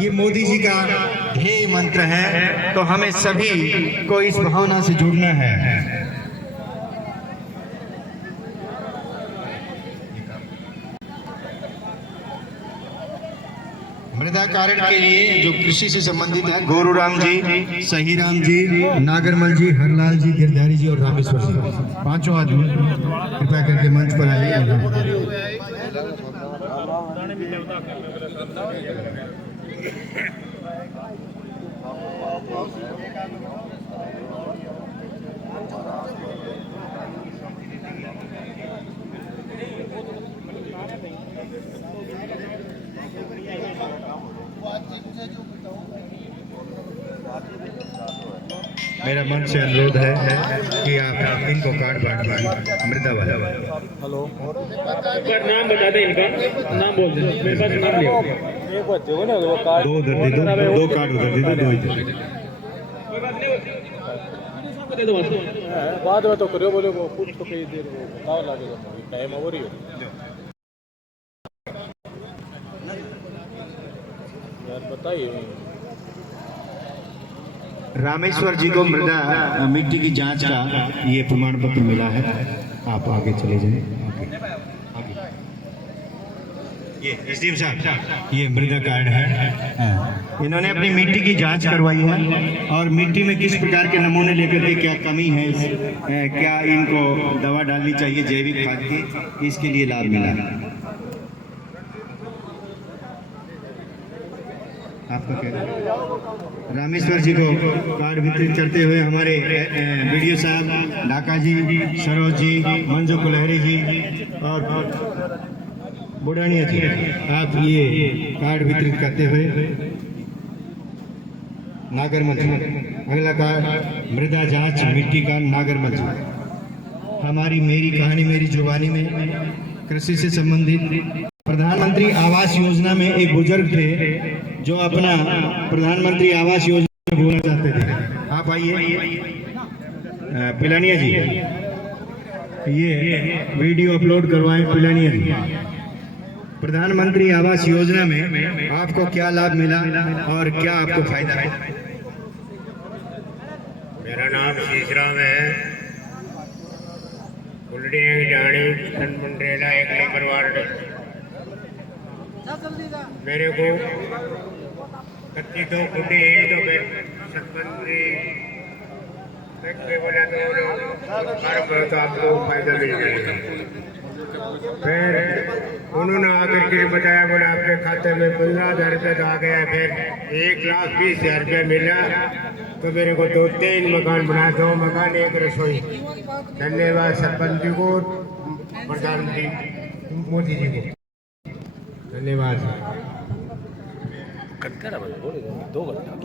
ये मोदी जी का ध्येय मंत्र है। तो हमें सभी को इस भावना से जुड़ना है। मृदा कारण के लिए जो कृषि से संबंधित है, गोरूराम जी, सहीराम जी, नागरमल जी, हरलाल जी, गिरधारी जी और रामेश्वर जी, 5 आदमी कृपया करके मंच पर आइए। मेरा मन से अनुरोध है कि आप इनको कार्ड बांट दीजिए, मृदा वाला। हेलो, नाम बता दें, इनका नाम बोल दें, मेरे पास नाम लिया। एक बात देखो ना, वो कार्ड 2 उधर दे दो, 2 कार्ड उधर दे दो, 2 इधर दे दो। बाद में तो करो, बोले वो कुछ तो कई देर वो बताओ लगेगा, टाइम ओवर ही हो यार, बताइए। रामेश्वर जी को मृदा मिट्टी की जांच का ये प्रमाण पत्र मिला है। आप आगे चले जाएं, आगे। ये एसडीएम साहब, ये मृदा कार्ड है। इन्होंने अपनी मिट्टी की जांच करवाई है, और मिट्टी में किस प्रकार के नमूने लेकर के क्या कमी है, क्या इनको दवा डालनी चाहिए जैविक खाद की, इसके लिए लाभ मिला। आपका क्या? रामेश्वर जी को कार्ड वितरित करते हुए हमारे वीडियो साहब ढाका जी, सरोज जी, मंजू कुलहरी जी और बुढ़ानिया जी, आप ये कार्ड वितरित करते हुए नागरमल जी। अगला कार्ड मृदा जांच मिट्टी का नागरमल जी। हमारी मेरी कहानी मेरी जुबानी में कृषि से संबंधित प्रधानमंत्री आवास योजना में एक बुजुर्ग थे जो अपना प्रधानमंत्री आवास योजना बोलना चाहते थे। आप आइए, पिलानिया जी, ये वीडियो अपलोड करवाएं। पिलानिया जी, प्रधानमंत्री आवास योजना में आपको क्या लाभ मिला और क्या आपको फायदा है? मेरा नाम शीशराम है, कुलडी जानी मुंडेला एक लेकर वार्ड। मेरे को 32 फुटी तो फिर सरपंच बोला तो आपको फायदा मिलेगा। फिर उन्होंने आकर के बताया, बोले आपके खाते में 15,000 रुपये तो आ गया। फिर 1,20,000 रुपये मिला, तो मेरे को 2-3 मकान बना, 2 मकान 1 रसोई। धन्यवाद सरपंच जी को, प्रधानमंत्री मोदी जी को धन्यवाद। 2 घंटा